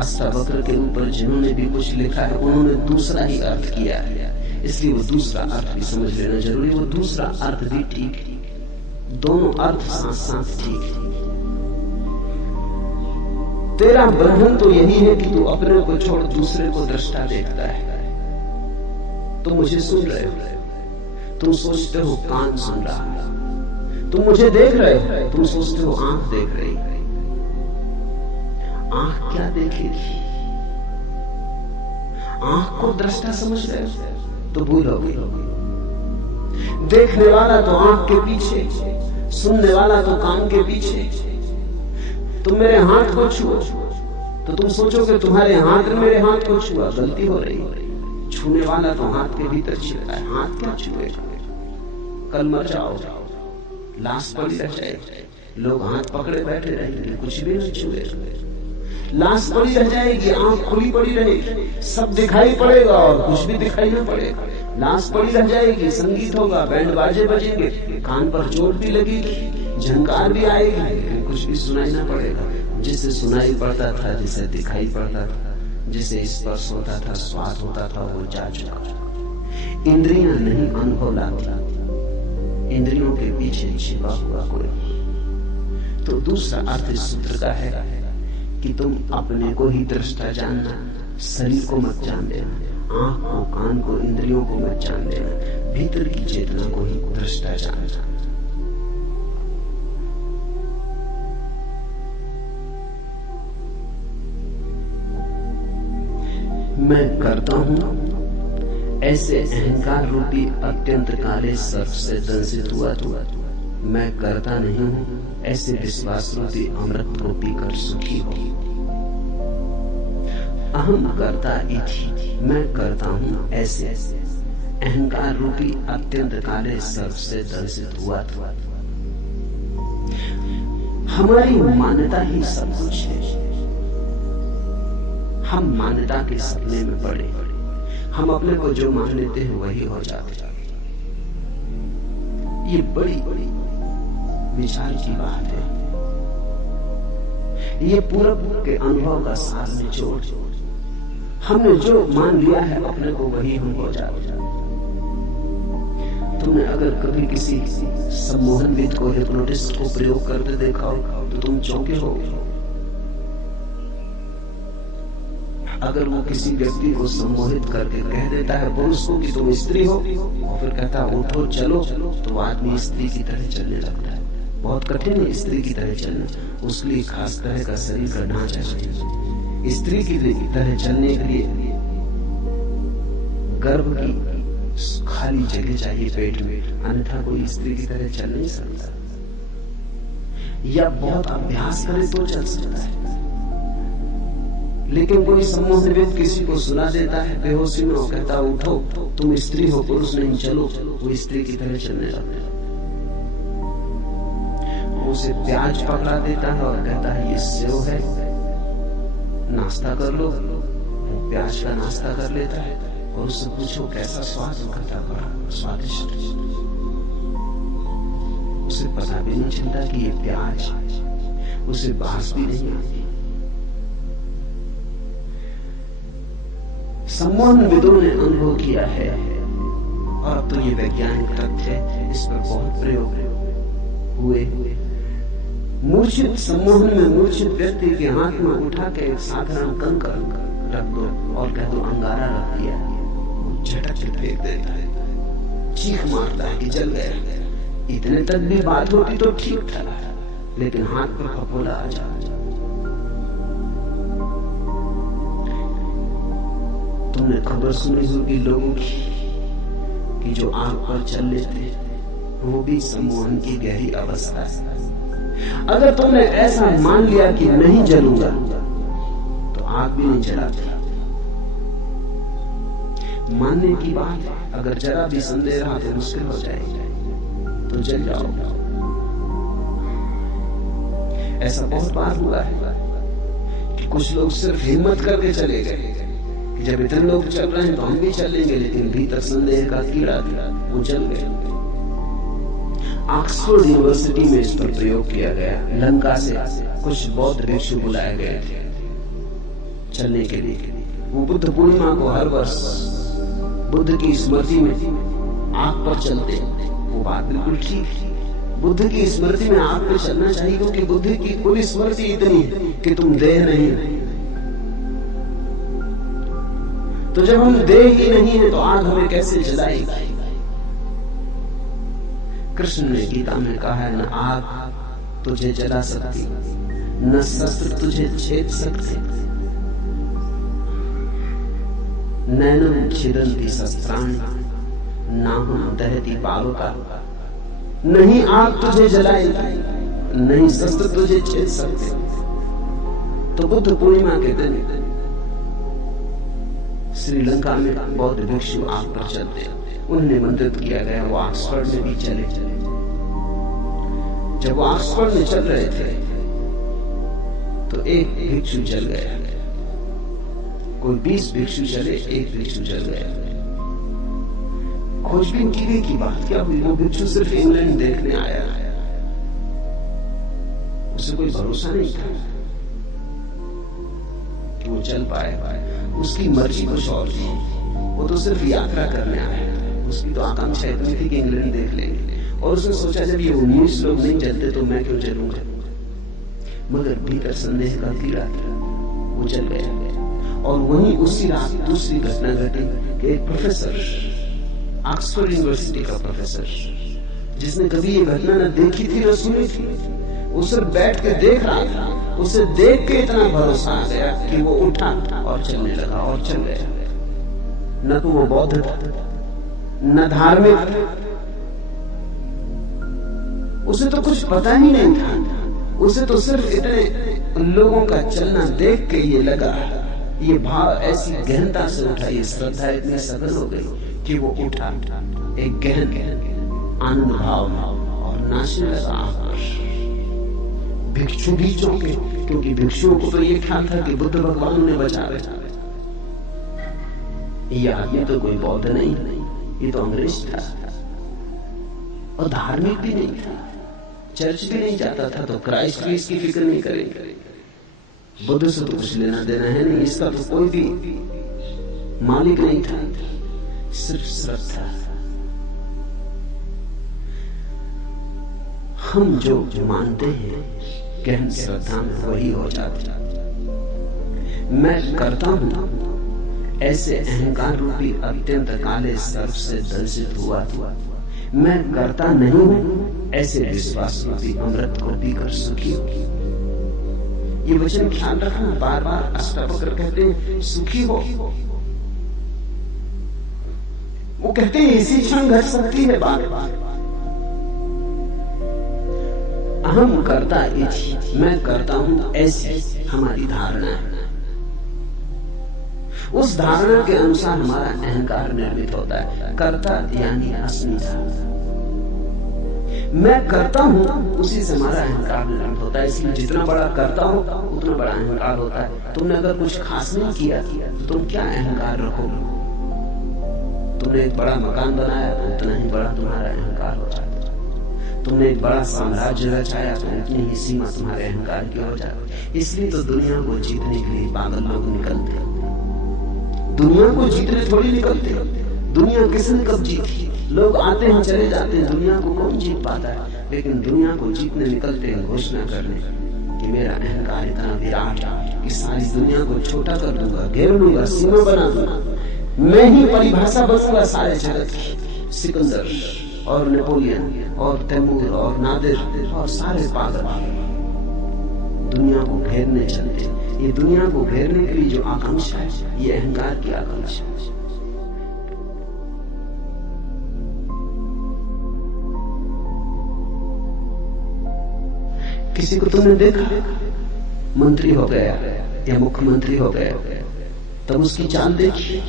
अष्टावक्र के ऊपर जिन्होंने भी कुछ लिखा है उन्होंने दूसरा ही अर्थ किया है, इसलिए वो दूसरा अर्थ भी समझ लेना जरूरी। वो दूसरा अर्थ भी ठीक, दोनों अर्थ साथ साथ ठीक है। तेरा बंधन तो यही है कि तू अपने को छोड़ दूसरे को दृष्टा देखता है। तुम मुझे सुन रहे हो, तुम सोचते हो कान सुन रहा है। तुम मुझे देख रहे हो, तुम सोचते हो आंख देख रही है। आंख क्या देखेगी? आंख को दृष्टा समझ रहे हो तो भूल हो गई। देखने वाला तो आंख के पीछे, सुनने वाला तो कान के पीछे। तुम मेरे हाथ को छुओ तो तुम सोचोगे तुम्हारे हाथ ने मेरे हाथ को छुआ, गलती हो रही। छूने वाला तो हाथ के भीतर छिपा है। हाथ क्या छुएगा? कल मर जाओ, लाश पड़ी रह जाएगी, लोग हाथ पकड़े बैठे रहेंगे, कुछ भी नहीं छुएगा। लाश पड़ी रह जाएगी, आंख खुली पड़ी रहेगी, सब दिखाई पड़ेगा और कुछ भी दिखाई ना पड़ेगा। लाश पड़ी रह जाएगी, संगीत होगा, बैंड बाजे बजेंगे, कान पर चोट भी लगेगी, झंकार भी आएगी, लेकिन कुछ भी सुनाई ना पड़ेगा। जिसे सुनाई पड़ता था, जिसे दिखाई पड़ता था, जिसे स्पर्श होता था, स्वाद होता था, वो जा चुका। इंद्रियां नहीं अनुभव लाती, इंद्रियों के पीछे छिपा हुआ कोई। तो दूसरा अर्थ इस सूत्र का है कि तुम अपने को ही दृष्टा जानना, शरीर को मत जान देना, आंख को, कान को, इंद्रियों को मत जान देना, भीतर की चेतना को ही दृष्टा जानना। मैं करता हूं ऐसे अहंकार रूपी अत्यंत काले सर्प से दंशित हुआ तो मैं करता नहीं हूं ऐसे विश्वास रूपी अमृत को पीकर सुखी हो। अहम करता इति, मैं करता हूं ऐसे अहंकार रूपी अत्यंत काले सर्प से दंशित हुआ तो। हमारी मान्यता ही सब कुछ है। हम मान्यता के सपने में पड़े, हम अपने को जो मान लेते हैं वही हो जाते। ये बड़ी बड़ी विचार की बात है। ये पूरब के अनुभव का सार निचोड़। हमने जो मान लिया है अपने को वही हम हो जाते। तुमने अगर कभी किसी सम्मोहनविद को, हिप्नोटिस्ट को प्रयोग करते देखा हो तो तुम चौंके हो। अगर वो किसी व्यक्ति को सम्मोहित करके कह देता है पुरुष को कि तुम स्त्री हो, और फिर कहता है उठो चलो, तो वो आदमी स्त्री की तरह चलने लगता है। बहुत कठिन है स्त्री की तरह चलना, उसके लिए खास तरह का शरीर का ढांचा चाहिए। स्त्री की तरह चलने के लिए गर्भ की खाली जगह चाहिए पेट में, अन्यथा कोई स्त्री की तरह चल नहीं सकता। या बहुत अभ्यास करे तो चल सकता है। लेकिन कोई सम्मोहन व्यक्ति किसी को सुला देता है बेहोशी में, और कहता उठो तुम स्त्री हो पुरुष नहीं, चलो, वो स्त्री की तरह चलने लगता है। उसे प्याज पकड़ा देता है और कहता है ये सेव है, नाश्ता कर लो। वो प्याज का नाश्ता कर लेता है और उससे पूछो कैसा स्वाद, कहता बड़ा स्वादिष्ट। उसे पता भी नहीं चलता कि ये प्याज, उसे बास भी नहीं आती। सम्मोहन विदों ने अनुभव किया है, और अब तो ये वैज्ञानिक तथ्य है, इस पर बहुत प्रयोग हुए। मूर्छित सम्मोहन में मूर्छित व्यक्ति के हाथ में उठा के एक साधारण कंकर रख दो और कह दो अंगारा रख दिया, वो झटक के फेंक देता है, चीख मारता है कि जल गया। इतने तक भी बात होती तो ठीक था, लेकिन हाथ पर फफोला आ जा। तुमने खबर सुनी होगी लोगों की कि जो आग पर चल लेते वो भी सम्मोहन की गहरी अवस्था है। अगर तुमने ऐसा मान लिया कि नहीं जलूंगा तो आग भी नहीं जलाती। मानने की बात है, अगर जरा भी संदेह रहा तो मुश्किल हो जाएगी, तो जल जाओ। ऐसा बहुत बार हुआ है कि कुछ लोग सिर्फ हिम्मत करके चले गए कि जब इतने लोग चल रहे हैं तो हम भी चलेंगे, लेकिन भीतर संदेह का कीड़ा था, वो जल गए। ऑक्सफोर्ड यूनिवर्सिटी में इस पर प्रयोग किया गया। लंका से कुछ बौद्ध भिक्षु बुलाए गए थे चलने के लिए। वो बुद्ध पूर्णिमा को हर वर्ष बुद्ध की स्मृति में आग पर चलते। वो बात बिल्कुल ठीक है, बुद्ध की स्मृति में आग पर चलना चाहिए, क्योंकि बुद्ध की कुल स्मृति इतनी है कि तुम देह नहीं। तो जब हम देह ही नहीं है तो आग हमें कैसे जलाएगी? कृष्ण ने गीता में कहा है, न आग तुझे जला सकती, न शस्त्र तुझे छेद सकते, नैनम छिदन्ति शस्त्राणि नाहं दहति पावका। नहीं आग तुझे जलाएगी, नहीं शस्त्र तुझे छेद सकते। तो बुद्ध पूर्णिमा के दिन श्रीलंका में बौद्ध भिक्षु आग पर चलते, उन्हें निमंत्रित किया गया। वो ऑक्सफोर्ड में भी चले। जब वो ऑक्सफोर्ड में चल रहे थे तो एक भिक्षु जल गया। कोई 20 भिक्षु चले, एक भिक्षु जल गया। खोजबीन की गई कि बात क्या हुई। वो भिक्षु सिर्फ इंग्लैंड देखने आया, उसे कोई भरोसा नहीं था कि वो चल पाए। उसकी मर्जी कुछ और थी, वो तो सिर्फ यात्रा करने आया। उसकी तो आकांक्षा इतनी थी कि इंग्लैंड देख लेंगे, और उसने सोचा जब ये 19 लोग नहीं चलते तो मैं क्यों चलूंगा। मगर भीतर संदेह का कीड़ा था, वो चल गया। और वहीं उसी रात दूसरी घटना घटी कि एक प्रोफेसर, ऑक्सफोर्ड यूनिवर्सिटी का प्रोफेसर, जिसने कभी ये घटना न देखी थी न सुनी थी, वो सिर्फ बैठ के देख रहा था। उसे देख के इतना भरोसा आ गया कि वो उठा और चलने लगा और चल गया। न तो वो बौद्ध था, न धार्मिक, उसे तो कुछ पता ही नहीं था। उसे तो सिर्फ इतने लोगों का चलना देख के ये लगा, ये भाव ऐसी गहनता से उठा, ये श्रद्धा इतनी सघन हो गई कि वो उठा एक गहन आनंद भाव और नाचने लगा। भिक्षु भी चौंके, क्योंकि भिक्षुओं को तो ये ख्याल था कि बुद्ध भगवान ने बचा रहे। ये तो कोई बौद्ध नहीं, ये तो अंग्रेज था, और धार्मिक भी नहीं था, चर्च भी नहीं जाता था, तो क्राइस्ट भी इसकी फिक्र नहीं करेंगे। बुद्ध से तो कुछ लेना देना है नहीं, इसका तो कोई भी मालिक नहीं था, सिर्फ श्रद्धा। हम जो मानते हैं गहन श्रद्धा में वही हो जाता। मैं करता हूं ऐसे अहंकार रूपी अत्यंत काले सर्प से दंशित हुआ। मैं करता नहीं हूं ऐसे विश्वास रूपी अमृत को पीकर सुखी हो। ये वचन ख्याल रखना, बार बार अष्टावक्र कहते हैं सुखी हो। वो कहते हैं इसी क्षण घट सकती है बात। अहम करता इति, मैं करता हूं ऐसी हमारी धारणा है। उस धारणा के अनुसार हमारा अहंकार निर्मित होता है। कर्ता यानी अस्मिता, मैं करता हूं, उसी से हमारा अहंकार निर्मित होता है। इसलिए जितना बड़ा करता हो उतना बड़ा अहंकार होता है। तुमने अगर कुछ खास नहीं किया तो तुम क्या अहंकार रखोगे? तुमने एक बड़ा मकान बनाया, उतना ही बड़ा तुम्हारा अहंकार हो जाता है। तुमने एक बड़ा साम्राज्य रचाया तो उतनी ही सीमा तुम्हारे अहंकार की हो जाती है। इसलिए तो दुनिया को जीतने के लिए पागल लोग निकलते। दुनिया को जीतने थोड़ी निकलते। दुनिया किसने कब जीती? लोग आते हैं चले जाते हैं, दुनिया को कौन जीत पाता है? लेकिन दुनिया को जीतने निकलते हैं घोषणा करने कि मेरा अहंकार इतना विराट कि सारी दुनिया को छोटा कर दूंगा, घेर लूंगा, सीमा बना दूंगा, मैं ही परिभाषा बनूंगा सारे जगत की। सिकंदर और नेपोलियन और तैमूर और नादिर और सारे पागल दुनिया को घेरने चलते। ये दुनिया को घेरने के लिए जो आकांक्षा है, ये अहंकार की आकांक्षा है। किसी को तुमने देखा मंत्री हो गया या मुख्यमंत्री हो गया, तब उसकी चाल देखी,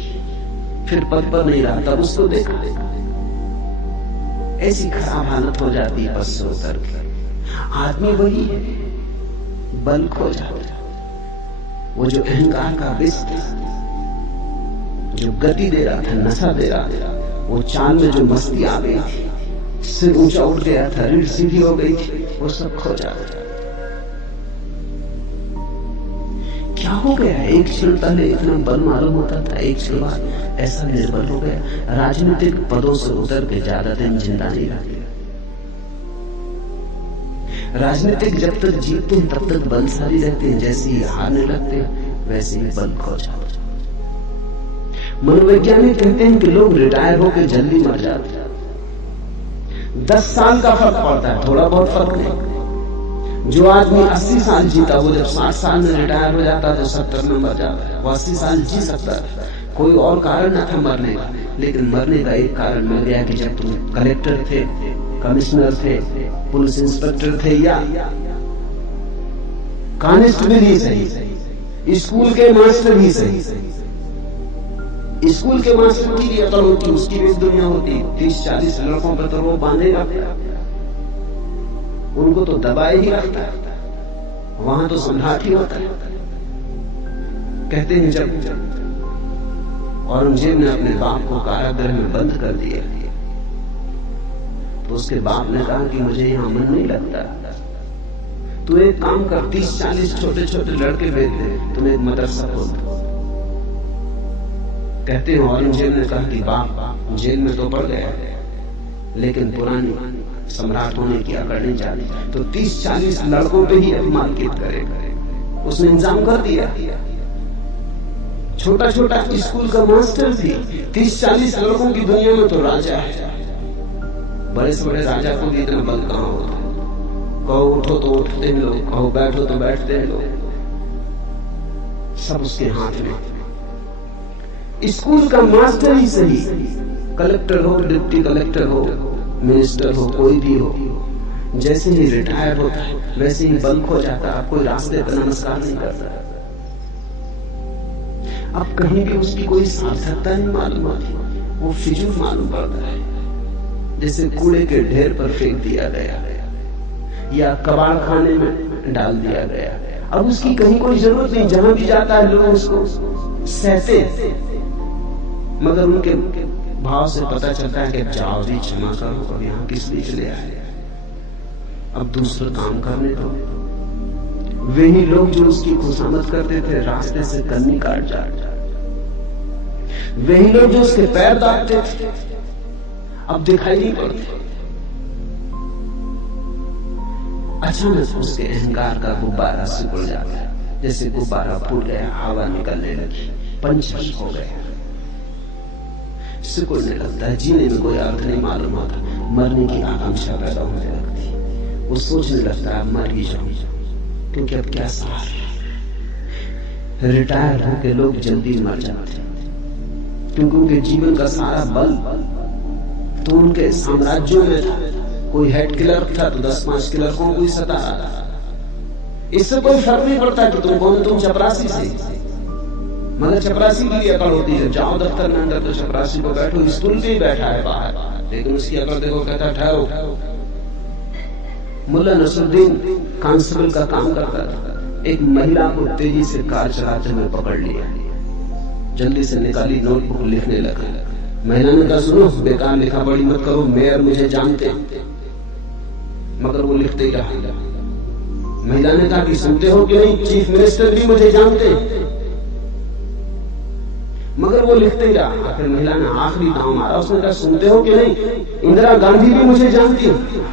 फिर पद पर नहीं रहा तब उसको देखा, ऐसी खराब हालत हो जाती है पद से उतर के। आदमी वही है, बल खो जाता। वो जो अहंकार का विष जो गति दे रहा था, नशा दे रहा था, वो चाल में जो मस्ती आ गई थी, सिर ऊंचा उठ गया था, रीढ़ सीधी हो गई थी, वो सब खो जाता। क्या हो गया? एक क्षण पहले इतना बल मालूम होता था, एक क्षण बाद ऐसा निर्बल हो गया। राजनीतिक पदों से उतर के ज्यादा दिन जिंदा नहीं रहते। राजनीतिक जब तक जीतते हैं तब तक बलशाली रहते हैं, जैसे ही हारने लगते हैं वैसे ही बल खो जाता। मनोवैज्ञानिक कहते हैं कि लोग रिटायर होकर जल्दी मर जाते हैं। 10 साल का फर्क पड़ता है, थोड़ा बहुत फर्क नहीं। जो आदमी 80 साल जीता, वो जब 60 साल में रिटायर हो जाता है तो 70 में मर जाता है। वो 80 साल जी सकता है, कोई और कारण न था मरने का, लेकिन मरने का एक कारण मिल गया कि जब तुम कलेक्टर थे, कमिश्नर थे, पुलिस इंस्पेक्टर थे या कांस्टेबल ही सही, स्कूल के मास्टर ही सही, स्कूल के मास्टर की भी अकल होती, उसकी भी दुनिया होती। 30-40 लड़कों पर तो वो बांधेगा, उनको तो दबाए ही रखता है, वहां तो सम्राट ही होता है। कहते हैं जब औरंगजेब ने अपने बाप को कारागृह में बंद कर दिया तो उसके बाप ने कहा कि मुझे यहां मन नहीं लगता, तू एक काम कर, 30-40 छोटे छोटे लड़के भेज दे, तुम एक मदरसा खोल दो। कहते हैं औरंगजेब ने कहा कि बाप जेल में तो पड़ गया, लेकिन पुरानी सम्राट होने की अकड़ नहीं जाती, तो 30-40 लड़कों पे ही अभिमानित करेगा। उसने इंतजाम कर दिया। छोटा छोटा स्कूल का मास्टर थी, 30-40 लड़कों की दुनिया में तो राजा है। बड़े से बड़े राजा को भी इतना बल कहां होता है? कहो उठो तो उठते हैं लोग, कहो बैठो तो बैठते हैं लोग, सब उसके हाथ में। स्कूल का मास्टर ही सही, कलेक्टर हो, डिप्टी कलेक्टर हो, मिनिस्टर हो, कोई भी हो, जैसे ही रिटायर होता है वैसे ही बल खो जाता है। कोई रास्ते पर नमस्कार नहीं करता, अब कहीं भी उसकी कोई सार्थकता नहीं मालूम होती, वो फिजूल मालूम पड़ता है, जैसे कूड़े के ढेर पर फेंक दिया गया या कबाड़ खाने में डाल दिया गया। अब उसकी कहीं कोई जरूरत नहीं, जहां भी जाता है लोग उसको सहते, मगर उनके भाव से पता चलता है कि जाओ जी क्षमा करो, अब यहाँ किस लिए चले आए, अब दूसरा काम करने दो। वही लोग जो उसकी खुशामद करते थे रास्ते से कन्नी काट जाते, वही लोग जो उसके पैर दाबते थे अब दिखाई नहीं पड़ते। अचानक उसके अहंकार का गुब्बारा सिकुड़ जाता है, जैसे गुब्बारा फूट गया, हवा निकलने लगी, पंचर हो गया, सिकुड़ने लगता है, जीने में कोई अर्थ नहीं मालूम होता, मरने की आकांक्षा पैदा होने लगती, वो सोचने लगता है मर ही जाऊं, क्योंकि अब क्या सहारा। रिटायर होकर लोग जल्दी मर जाते, क्योंकि उनके जीवन का सारा बल तो उनके साम्राज्यों में था। कोई हेड क्लर्क था तो 10-5 क्लर्कों को ही सता रहा था। इससे कोई फर्क नहीं पड़ता कि तुम कौन, तुम चपरासी से, मगर चपरासी की भी अकड़ होती है। जाओ दफ्तर में अंदर तो चपरासी को बैठो, स्कूल पे ही बैठा है बाहर, लेकिन उसकी अकड़ देखो, कहता ठहरो। मुल्ला नसरुद्दीन कांस्टेबल का काम करता था। एक महिला को तेजी से कार चलाते हुए पकड़ लिया, जल्दी से निकाली नोटबुक, लिखने लगा। महिला ने कहा सुनो, बेकार लिखा पढ़ी मत करो, मेयर मुझे जानते, मगर वो लिखते ही रहा। महिला ने कहा कि सुनते हो कि नहीं, चीफ मिनिस्टर भी मुझे जानते, मगर वो लिखते ही रहा। फिर महिला ने आखिरी दांव मारा, उसने कहा सुनते हो कि नहीं, इंदिरा गांधी भी मुझे जानती है।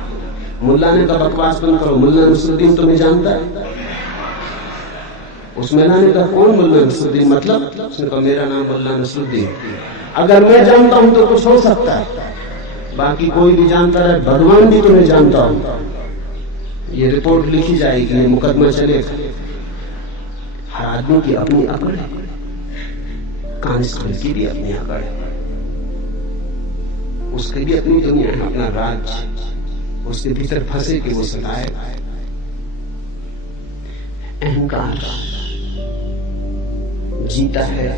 मुल्ला ने कहा बकवास बंद करो, मुल्ला नसरुद्दीन तुम्हें जानता है। उस महिला ने कहा कौन मुल्ला नसरुद्दीन, मतलब? उसने कहा मेरा नाम मुल्ला नसरुद्दीन, अगर मैं जानता हूं तो कुछ हो सकता है, बाकी कोई भी जानता है, भगवान भी तुम्हें जानता हूं। ये रिपोर्ट लिखी जाएगी, ये मुकदमा चलेगा। हर आदमी की अपनी अकड़ है, कांस्टेबल की भी अपनी अकड़ है, उसकी भी अपनी दुनिया है, अपना राज्य, उसके भीतर फंसे कि वो सताएगा। अहंकार जीता है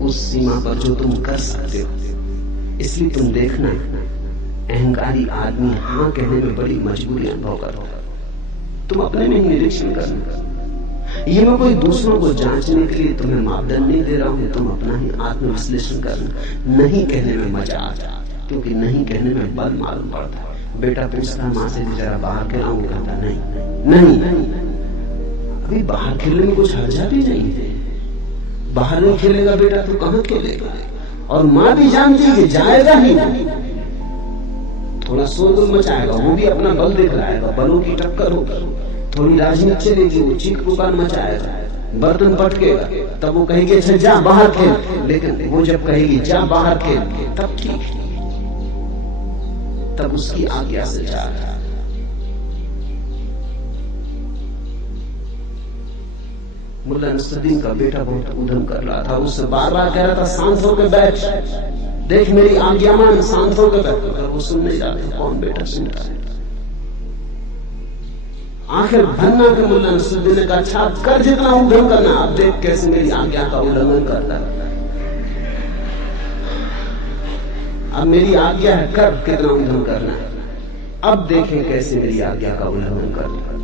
उस सीमा पर जो तुम कर सकते हो। इसलिए तुम देखना, अहंकारी आदमी हाँ कहने में बड़ी मजबूरी अनुभव करता है। तुम अपने में ही निरीक्षण करना। ये मैं कोई दूसरों को जांचने के लिए तुम्हें मापदंड नहीं दे रहा हूं, तुम अपना ही आत्मविश्लेषण करना। नहीं कहने में मजा आता, क्योंकि नहीं कहने में बल मालूम पड़ता है। बेटा पूछता माँ से जरा बाहर खेलाऊं, कहता नहीं, अभी बाहर खेलने में कुछ हर्जा भी नहीं है। बाहर नहीं खेलेगा बेटा तो कहां खेलेगा? और माँ भी जानती है कि जाएगा ही नहीं, थोड़ा शोरगुल मचाएगा, वो भी अपना बल देख लाएगा, बलों की टक्कर होगी, थोड़ी राजनीति चलेगी, वो चीख पुकार मचाएगा, बर्तन पटकेगा, तब वो कहेगी अच्छा जा बाहर खेल। लेकिन वो जब कहेगी जा बाहर खेल, तब ठीक, तब उसकी आज्ञा से जा रहा। मुल्ला नसरुद्दीन का बेटा बहुत उधम कर रहा था, उससे बार बार कह रहा था शांत होकर बैठ, देख मेरी आज्ञा मान, शांत होकर बैठ, अगर वो सुन नहीं रहा, कौन बेटा सुनता है? आखिर भन्ना के मुल्ला नसरुद्दीन ने कहा अच्छा कर जितना उधम करना, अब देख कैसे मेरी आज्ञा का उल्लंघन करता है। अब मेरी आज्ञा है, कर कितना उल्लंघन करना है, अब देखें कैसे मेरी आज्ञा का उल्लंघन करना।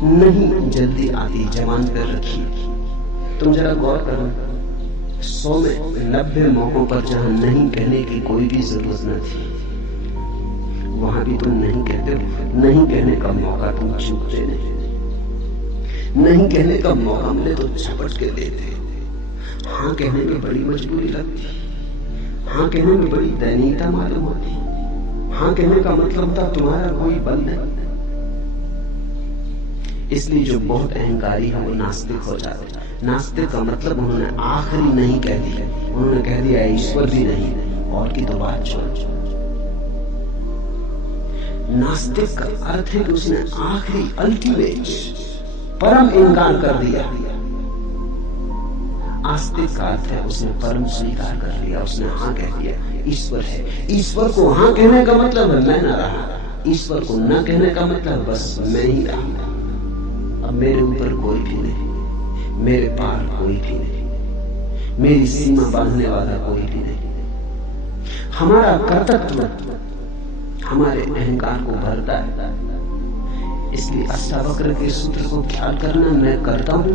नहीं जल्दी आती जवान पर रखी। तुम जरा गौर करना, 100 में 90 मौकों पर जहां नहीं कहने की कोई भी जरूरत न थी, वहां भी तुम नहीं कहते हो। नहीं कहने का मौका तुम चूकते नहीं कहने का मौका मिले तो झपट के देते। हाँ कहने में बड़ी मजबूरी लगती, हाँ कहने में बड़ी दयनीयता मालूम होती। हाँ कहने का मतलब था तुम्हारा कोई बल नहीं। इसलिए जो बहुत अहंकारी है वो नास्तिक हो जाते। नास्तिक का मतलब उन्होंने आखिरी नहीं कह दिया, उन्होंने कह दिया ईश्वर भी नहीं, और की तो बात छोड़। नास्तिक का अर्थ है कि उसने आखिरी अल्टीमेट परम इंकार कर दिया। आस्तिक का अर्थ है उसने परम स्वीकार कर लिया, उसने हाँ कह दिया ईश्वर है। ईश्वर को हाँ कहने का मतलब है मैं ना रहा, ईश्वर को ना कहने का मतलब बस मैं ही रहा। अब मेरे ऊपर कोई भी नहीं, मेरे पार कोई भी नहीं, मेरी सीमा बांधने वाला कोई भी नहीं। हमारा कर्तव्य हमारे अहंकार को भरता है। इसलिए अष्टावक्र के सूत्र को ख्याल करना, मैं करता हूं,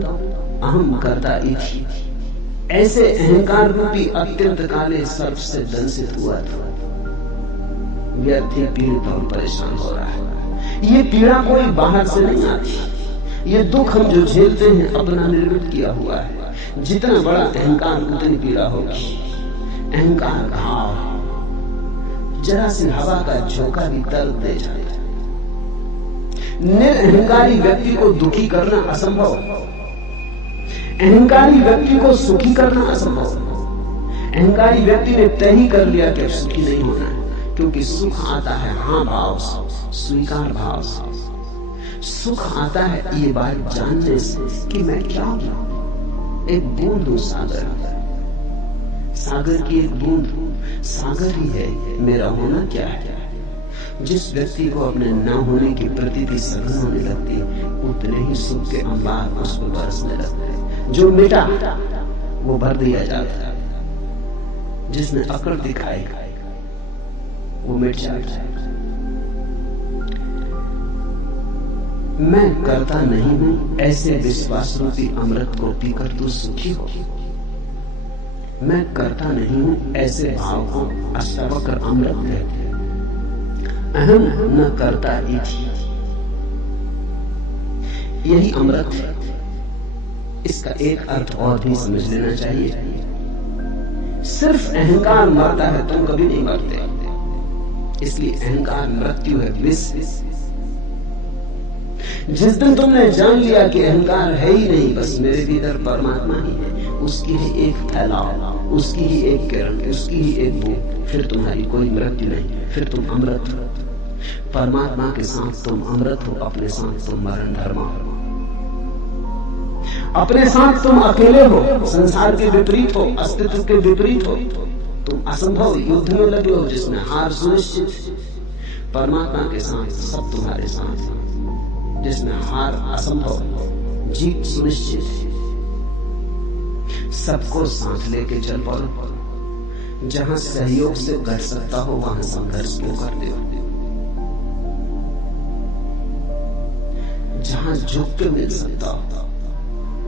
अहम करता इति। ऐसे अहंकार रूपी अत्यंत काले सर्प से दंशित हुआ था। व्यक्ति पीड़ित और परेशान हो रहा है। ये पीड़ा कोई बाहर से नहीं आती, ये दुख हम जो झेलते हैं अपना निर्मित किया हुआ है। जितना बड़ा अहंकार उतनी पीड़ा होगी। अहंकार घाव, जरा सी हवा का झोंका भी दर्द दे जाता। निरअहंकारी व्यक्ति को दुखी करना असंभव, अहंकारी व्यक्ति को सुखी करना असंभव। अहंकारी व्यक्ति ने तय ही कर लिया कि सुखी नहीं होना है, क्योंकि सुख आता है हाँ भाव से, स्वीकार भाव से। सुख आता है ये बात जानने से कि मैं क्या हूं, एक बूंद हूं सागर, सागर की एक बूंद सागर ही है। मेरा होना क्या है? जिस व्यक्ति को अपने न होने की प्रतीति सघन होने लगती है, उतने ही सुख के अंबार उस पर बरसने लगते हैं। जो मिटा वो भर दिया जाता है, जिसने अकड़ दिखाई वो मिट जाता है। मैं करता नहीं हूं ऐसे विश्वास रूपी अमृत को पीकर तू सुखी हो। मैं करता नहीं हूं ऐसे भाव को अष्टावक्र अमृत कहते हैं। अहम न करता इति, यही अमृत है। इसका एक अर्थ और भी समझ लेना चाहिए। सिर्फ अहंकार मरता है, तुम कभी नहीं मरते, इसलिए अहंकार मृत्यु है, विष। जिस दिन तुमने जान लिया कि अहंकार है ही नहीं, बस मेरे भीतर परमात्मा ही है, उसकी ही एक फैलाव, उसकी ही एक किरण, उसकी ही एक बूंद, फिर तुम्हारी कोई मृत्यु नहीं, फिर तुम अमृत हो। परमात्मा के साथ तुम अमृत हो, अपने साथ तुम मरण धर्मा हो। अपने साथ तुम अकेले हो, संसार के विपरीत हो, अस्तित्व के विपरीत हो, तुम असंभव युद्ध में लगे हो जिसमें हार सुनिश्चित। परमात्मा के साथ सब तुम्हारे साथ है, जिसमें हार असंभव, जीत सुनिश्चित है। सबको साथ लेके चल पड़ो। जहां सहयोग से घट सकता हो वहां संघर्ष क्यों करते हो? जहां झुक के मिल सकता हो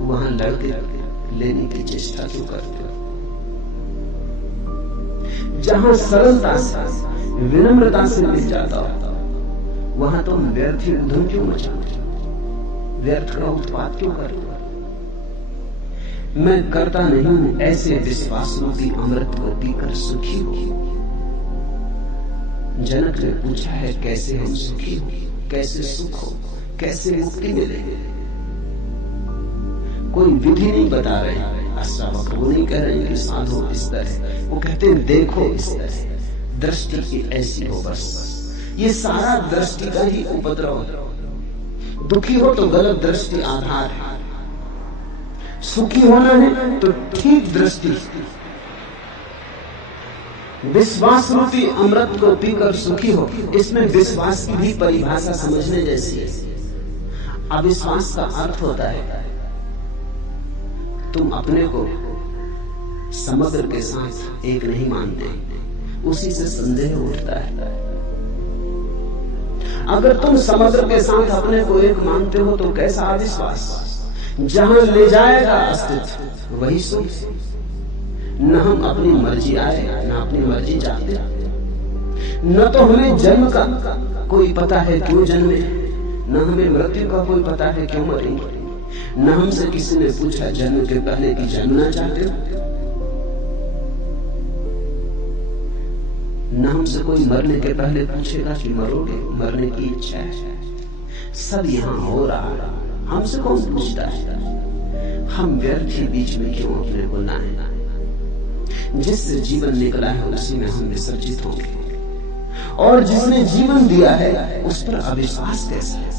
वहां लड़के लेने की चेष्टा क्यों करते हो? जहां सरलता से विनम्रता से मिल जाता हो वहां तुम व्यर्थ ही उधम क्यों मचाते हो? व्यर्थ का उत्पात क्यों करते हो? मैं करता नहीं हूं ऐसे विश्वास रूपी अमृत को पीकर सुखी हो। जनक ने पूछा है कैसे हम सुखी हो, कैसे सुख हो, कैसे मुक्ति मिले? कोई विधि नहीं बता रहे। अष्टावक्र वो नहीं कह रहे कि साधो इस तरह, वो कहते हैं देखो इस तरह, दृष्टि की ऐसी हो बस। ये सारा दृष्टि का ही उपद्रव है। दुखी हो तो गलत दृष्टि आधार है, सुखी होना है तो ठीक दृष्टि। विश्वास रूपी अमृत को पीकर सुखी हो, इसमें विश्वास की भी परिभाषा समझने जैसी है। अविश्वास का अर्थ होता है तुम अपने को समग्र के साथ एक नहीं मानते, उसी से संदेह उठता है। अगर तुम समग्र के साथ अपने को एक मानते हो तो कैसा अविश्वास? जहां ले जाएगा अस्तित्व वही सुख। न हम अपनी मर्जी आए न अपनी मर्जी जाते, न तो हमें जन्म का कोई पता है क्यों जन्मे, न हमें मृत्यु का कोई पता है क्यों मरेंगे, न हमसे किसी ने पूछा जन्म के पहले कि जन्मना चाहते हो, न हमसे कोई मरने के पहले पूछेगा कि मरोगे, मरने की इच्छा है। सब यहां हो रहा है, हमसे कौन पूछता है? हम व्यर्थ ही बीच में क्यों अपने को लाए? जिससे जीवन निकला है उसी में हम विसर्जित होंगे, और जिसने जीवन दिया है उस पर अविश्वास कैसा है?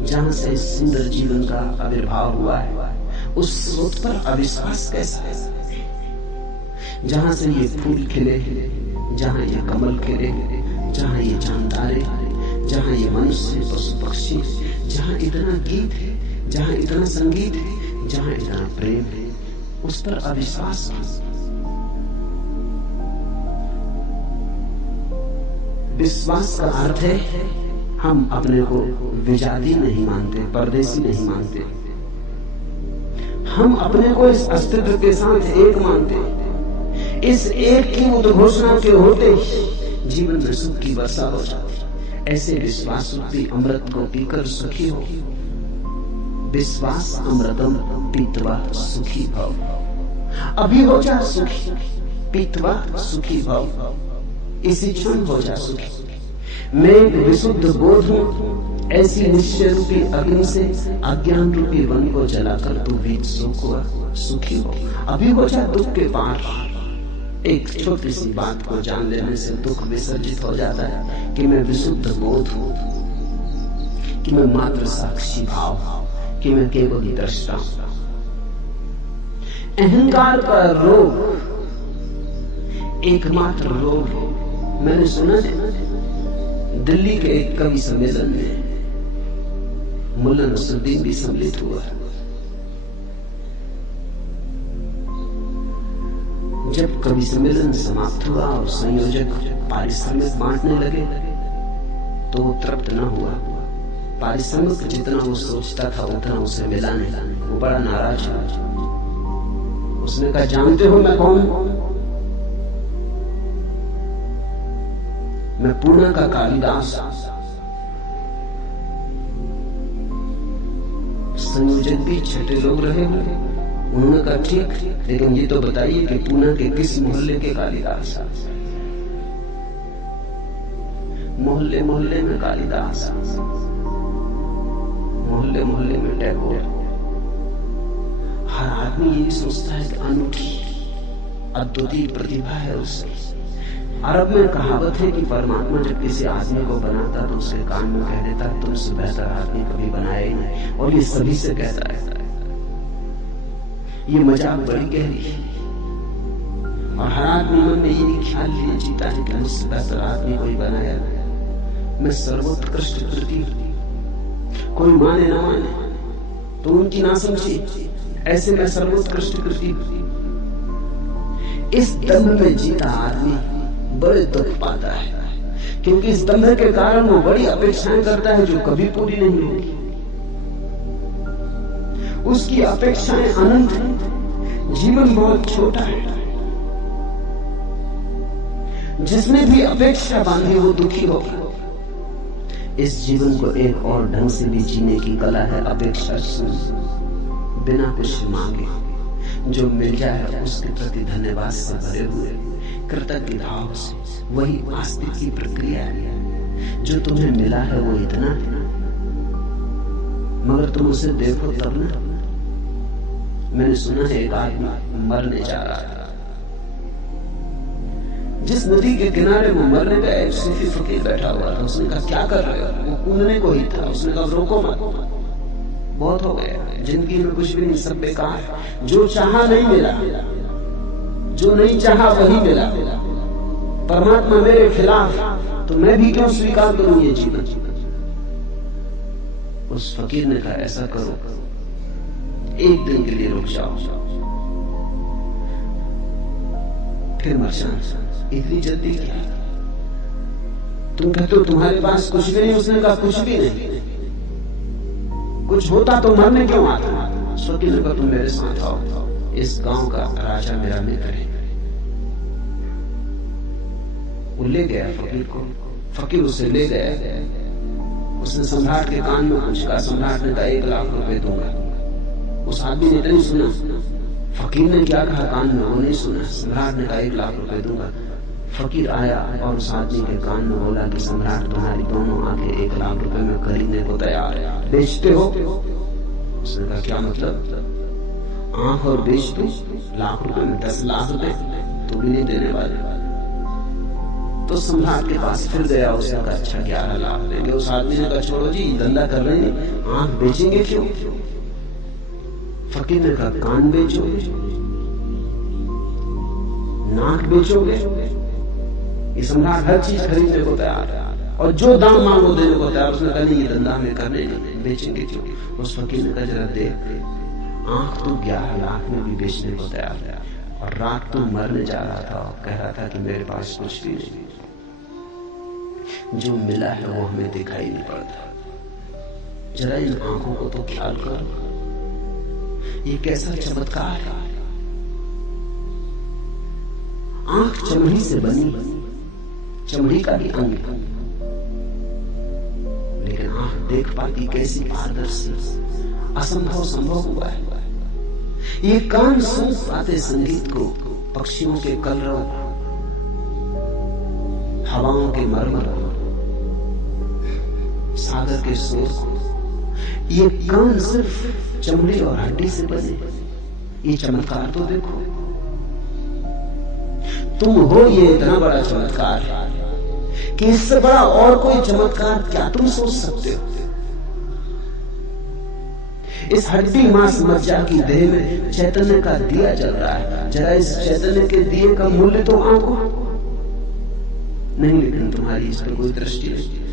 जहां से सुंदर जीवन का आविर्भाव हुआ है उस स्रोत पर अविश्वास कैसा है? जहां से ये फूल खिले, जहां ये कमल खिले, जहां ये चांदारे, जहां ये मनुष्य पशु पक्षी, जहां इतना गीत है, जहां इतना संगीत है, जहां इतना प्रेम है, उस पर अविश्वास है। विश्वास का अर्थ है हम अपने को विजाती नहीं मानते, परदेसी नहीं मानते, हम अपने को इस अस्तित्व के साथ एक मानते। इस एक की उद्घोषणा के होते ही जीवन में सुख की वर्षा हो जाती। ऐसे विश्वास रूपी अमृत को पीकर सुखी हो। विश्वास अमृतम पीत्वा सुखी भव। अभी हो जा सुखी, पीत्वा सुखी भव, इसी क्षण हो जा सुखी। मैं एक विशुद्ध बोध हूं, ऐसी निश्चय रूपी अग्नि से अज्ञान रूपी वन को जलाकर तू भी सुखी हो। अभी हो जा दुख के पार। एक छोटी सी बात को जान लेने से दुख विसर्जित हो जाता है कि मैं विशुद्ध बोध हूं, कि मैं मात्र साक्षी भाव, कि मैं केवल दृष्टा हूं। अहंकार का रोग एकमात्र रोग है। मैंने सुना है दिल्ली के एक कवि सम्मेलन में मुल्ला नसरुद्दीन भी सम्मिलित हुआ। जब कवि सम्मेलन समाप्त हुआ और संयोजक पारिश्रमिक बांटने लगे तो वो तृप्त न हुआ। पारिश्रमिक जितना वो सोचता था उतना उसे मिला नहीं। वो बड़ा नाराज हुआ। उसने कहा, जानते हो मैं कौन हूं? मैं पूना का कालिदास। संयोजक भी छठे लोग रहे होंगे। उन्होंने कहा, ठीक, लेकिन ये तो बताइए कि पूना के किस मोहल्ले के कालिदास? मोहल्ले मोहल्ले में कालिदास, मोहल्ले मोहल्ले में टैगोर। हर आदमी यही सोचता है कि अनूठी अद्वितीय प्रतिभा है उसकी। अरब में कहावत है कि परमात्मा जब किसी आदमी को बनाता तो उसके कान में कह देता, तुमसे बेहतर आदमी कभी बनाया ही नहीं। और ये सभी से कहता है। ये मजाक बड़ी गहरी है। और हर आदमी मन में यही ख्याल लिए जीता है कि मुझसे बेहतर आदमी कोई बनाया नहीं। मैं सर्वोत्कृष्ट कृति, कोई माने ना माने तो उनकी ना समझी, ऐसे मैं सर्वोत्कृष्ट कृति। इस दम्भ में जीता आदमी बड़े दुख पाता है, क्योंकि इस दम्भ के कारण वो बड़ी अपेक्षाएं करता है जो कभी पूरी नहीं होगी। उसकी अपेक्षाएं अनंत हैं, जीवन बहुत छोटा है। जिसने भी अपेक्षा बांधी वो दुखी होगा। इस जीवन को एक और ढंग से भी जीने की कला है अपेक्षा शून्य, बिना कुछ मांगे। जो मिल जाए उसके प्रति धन्यवाद से भरे हुए कृतज्ञ भाव से, वही वास्तविक की प्रक्रिया है। जो तुम्हें मिला है वो इतना है, मगर तुम उसे देखो तब ना। मैंने सुना है एक आदमी मरने जा रहा था। जिस नदी के किनारे वो मरने गया, एक सूफी फकीर बैठा हुआ था। उसने कहा, क्या कर रहे हो? वो कूदने को ही था। उसने कहा, रोको मत, बहुत हो गया, जिंदगी में कुछ भी नहीं, सब बेकार। जो चाहा नहीं मिला, जो नहीं चाहा वही मिला। परमात्मा मेरे खिलाफ, तो मैं भी क्यों स्वीकार करूं ये जीवन? उस फकीर ने कहा, ऐसा करो, एक दिन के लिए रुक जाओ, फिर मर जाना। इतनी जल्दी क्या? तुम कहते हो तुम्हारे पास कुछ भी नहीं। उसने कहा, कुछ भी नहीं। कुछ होता तो मरने क्यों आता? फकीर ने कहा, तुम मेरे साथ आओ, इस गांव का राजा मेरा मित्र है। वो ले गया फकीर को। फकीर उसे ले गया। उसने सम्राट के कान में कुछ कहा। सम्राट ने कहा, 1 लाख रुपए दूंगा। उस आदमी ने नहीं सुना। फकीर ने क्या कहा कान में, वो नहीं सुना। सम्राट ने कहा, 1 लाख रुपए दूंगा। फकीर आया और उस आदमी के कान में बोला कि सम्राट तुम्हारी दोनों आंखें 1 लाख रुपए में खरीदने को तैयार है, बेचते हो? उसने कहा, क्या मतलब? आंख और बेच दो लाख रुपए में? 10 लाख रुपए तो भी नहीं देने वाले। तो सम्राट के पास फिर गया। उसने कहा, अच्छा 11 लाख देंगे। उस आदमी ने कहा, छोड़ो जी, धंधा कर रहे हैं, आंख बेचेंगे क्यों? फकीर ने कहा, कान बेचोगे, नाक बेचोगे? ये सम्राट हर चीज खरीदने को तैयार है और जो दाम मांगो देने को तैयार। उसने कहा, नहीं, ये धंधा में करने नहीं, बेचेंगे क्यों? उस फकीर ने कहा, जरा देख, आंख तो 11 लाख में भी बेचने को तैयार है, और रात तो मरने जा रहा था और कह रहा था कि मेरे पास कुछ भी नहीं। जो मिला है वो हमें दिखाई नहीं पड़ता। जरा इन आंखों को तो ख्याल करो, ये कैसा चमत्कार है। आंख चमड़ी से बनी, चमड़ी का भी अंग, लेकिन आंख देख पाती कैसी पारदर्शी। असंभव संभव हुआ है। ये कान सुन पाते संगीत को, पक्षियों के कलरव, हवाओं के मरमर, सागर के शोर को। ये कान सिर्फ चमड़ी और हड्डी से बने। ये चमत्कार तो देखो। तुम हो ये इतना बड़ा चमत्कार कि इससे बड़ा और कोई चमत्कार क्या तुम सोच सकते हो? इस हड्डी मांस मज्जा की देह में चैतन्य का दिया जल रहा है। जरा इस चैतन्य के दिए का मूल्य तो आंको नहीं, लेकिन तुम्हारी इस पर कोई दृष्टि नहीं।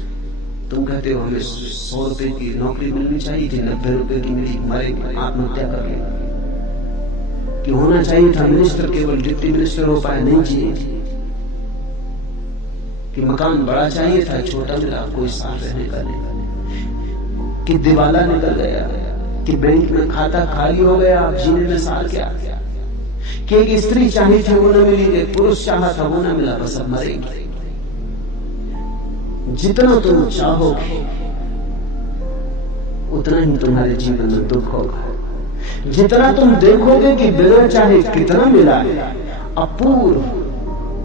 तुम कहते हो हमें 100 रुपए की नौकरी मिलनी चाहिए थी, 90 रुपए की मिली, मरेंगे, आत्महत्या कर लेंगे। कि होना चाहिए था मिनिस्टर, केवल डिप्टी मिनिस्टर हो पाए, नहीं चाहिए। कि मकान बड़ा चाहिए था, छोटा मिला, कोई साथ रहने का नहीं। कि दिवाला निकल गया, कि बैंक में खाता खाली हो गया, अब जीने में सार क्या। कि एक स्त्री चाहिए थी वो न मिली, एक पुरुष चाहा था वो न मिला, बस अब मरेंगे। जितना तुम चाहोगे उतना ही तुम्हारे जीवन में दुख होगा। जितना तुम देखोगे कि बिना चाहे कितना मिला है, अपूर्व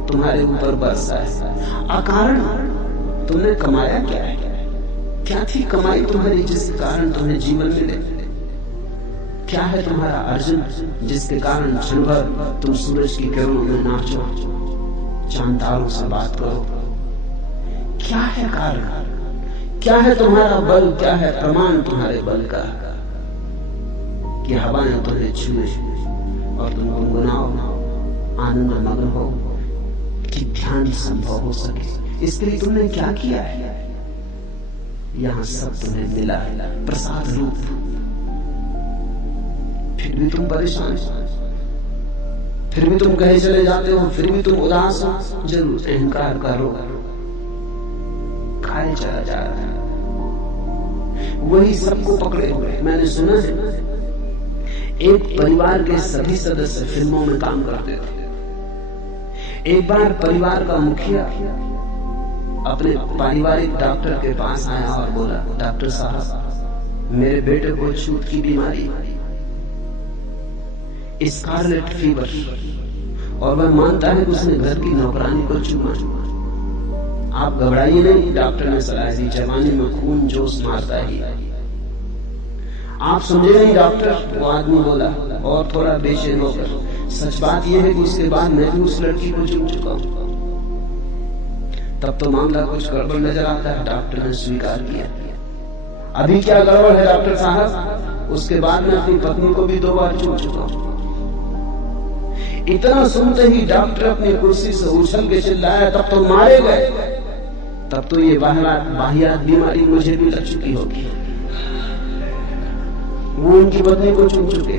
तुम्हारे ऊपर बरसा है, अकारण तुमने कमाया क्या है? क्या थी कमाई तुम्हारी जिसके कारण तुम्हें जीवन मिले? क्या है तुम्हारा अर्जन जिसके कारण क्षण भर तुम सूरज की किरणों में नाचो, चांद तारों से बात करो? क्या है कारण? क्या है तुम्हारा बल? क्या है प्रमाण तुम्हारे बल का कि हवाएं तुम्हें छुए और तुम गुनगुनाओ, आनंद मग्न हो, कि ध्यान संभव हो सके? इसके लिए तुमने क्या किया है? यहां सब तुम्हें मिला है प्रसाद रूप, फिर भी तुम परेशान हो, फिर भी तुम कहे चले जाते हो, फिर भी तुम उदास हो। जरूर अहंकार का रोग खाए चला जा रहा है, वही सबको पकड़े हुए। मैंने सुना है एक परिवार के सभी सदस्य फिल्मों में काम करते थे। एक बार परिवार का मुखिया अपने पारिवारिक डॉक्टर के पास आया और बोला, डॉक्टर साहब, मेरे बेटे को छूत की बीमारी, स्कारलेट फीवर, और वह मानता है कि उसने घर की नौकरानी को चूमा। आप घबराइए नहीं, डॉक्टर ने सलाह दी, जवानी में खून जोश मारता ही। आप समझे नहीं डॉक्टर, वो आदमी बोला और थोड़ा बेचैन होकर, सच बात यह है कि उसके बाद मैं भी उस लड़की को चूम चुका हूं। तब तो मामला कुछ गड़बड़ नजर आता है। डॉक्टर ने स्वीकार किया। अभी क्या गड़बड़ है डॉक्टर साहब? उसके बाद मैं अपनी पत्नी को भी 2 बार चूम चुका हूं। इतना सुनते ही डॉक्टर अपनी कुर्सी से उछल के चिल्लाया, तब तो मारे गए, तब तो ये वाहियात बीमारी मुझे भी लग चुकी होगी। वो उनकी पत्नी को चूम चुके।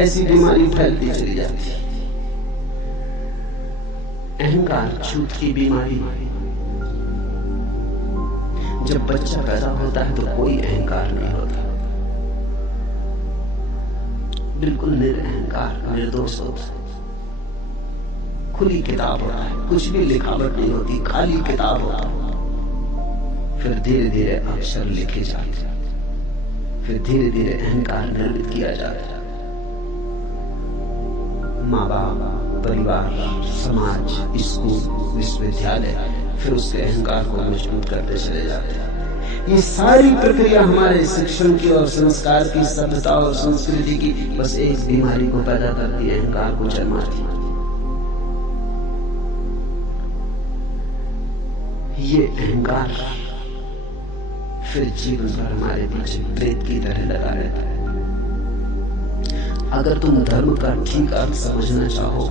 ऐसी बीमारी फैलती चली जाती है। अहंकार छूत की बीमारी। जब बच्चा पैदा होता है तो कोई अहंकार नहीं होता, बिल्कुल निरअहकार, निर्दोष होता है। खुली किताब होता है, कुछ भी लिखावट नहीं होती, खाली किताब होता है। फिर धीरे धीरे अक्षर लिखे जाते, फिर धीरे धीरे अहंकार निर्मित किया जाता है। माँ बाप, परिवार, समाज, स्कूल, विश्वविद्यालय फिर उसके अहंकार को मजबूत करते चले जाते हैं। ये सारी प्रक्रिया हमारे शिक्षण की और संस्कार की, सभ्यता और संस्कृति की बस एक बीमारी को पैदा करती है, अहंकार को जन्माती है। ये अहंकार फिर जीवन भर हमारे पीछे प्रेत की तरह लगा रहता है। अगर तुम धर्म का ठीक अर्थ समझना चाहो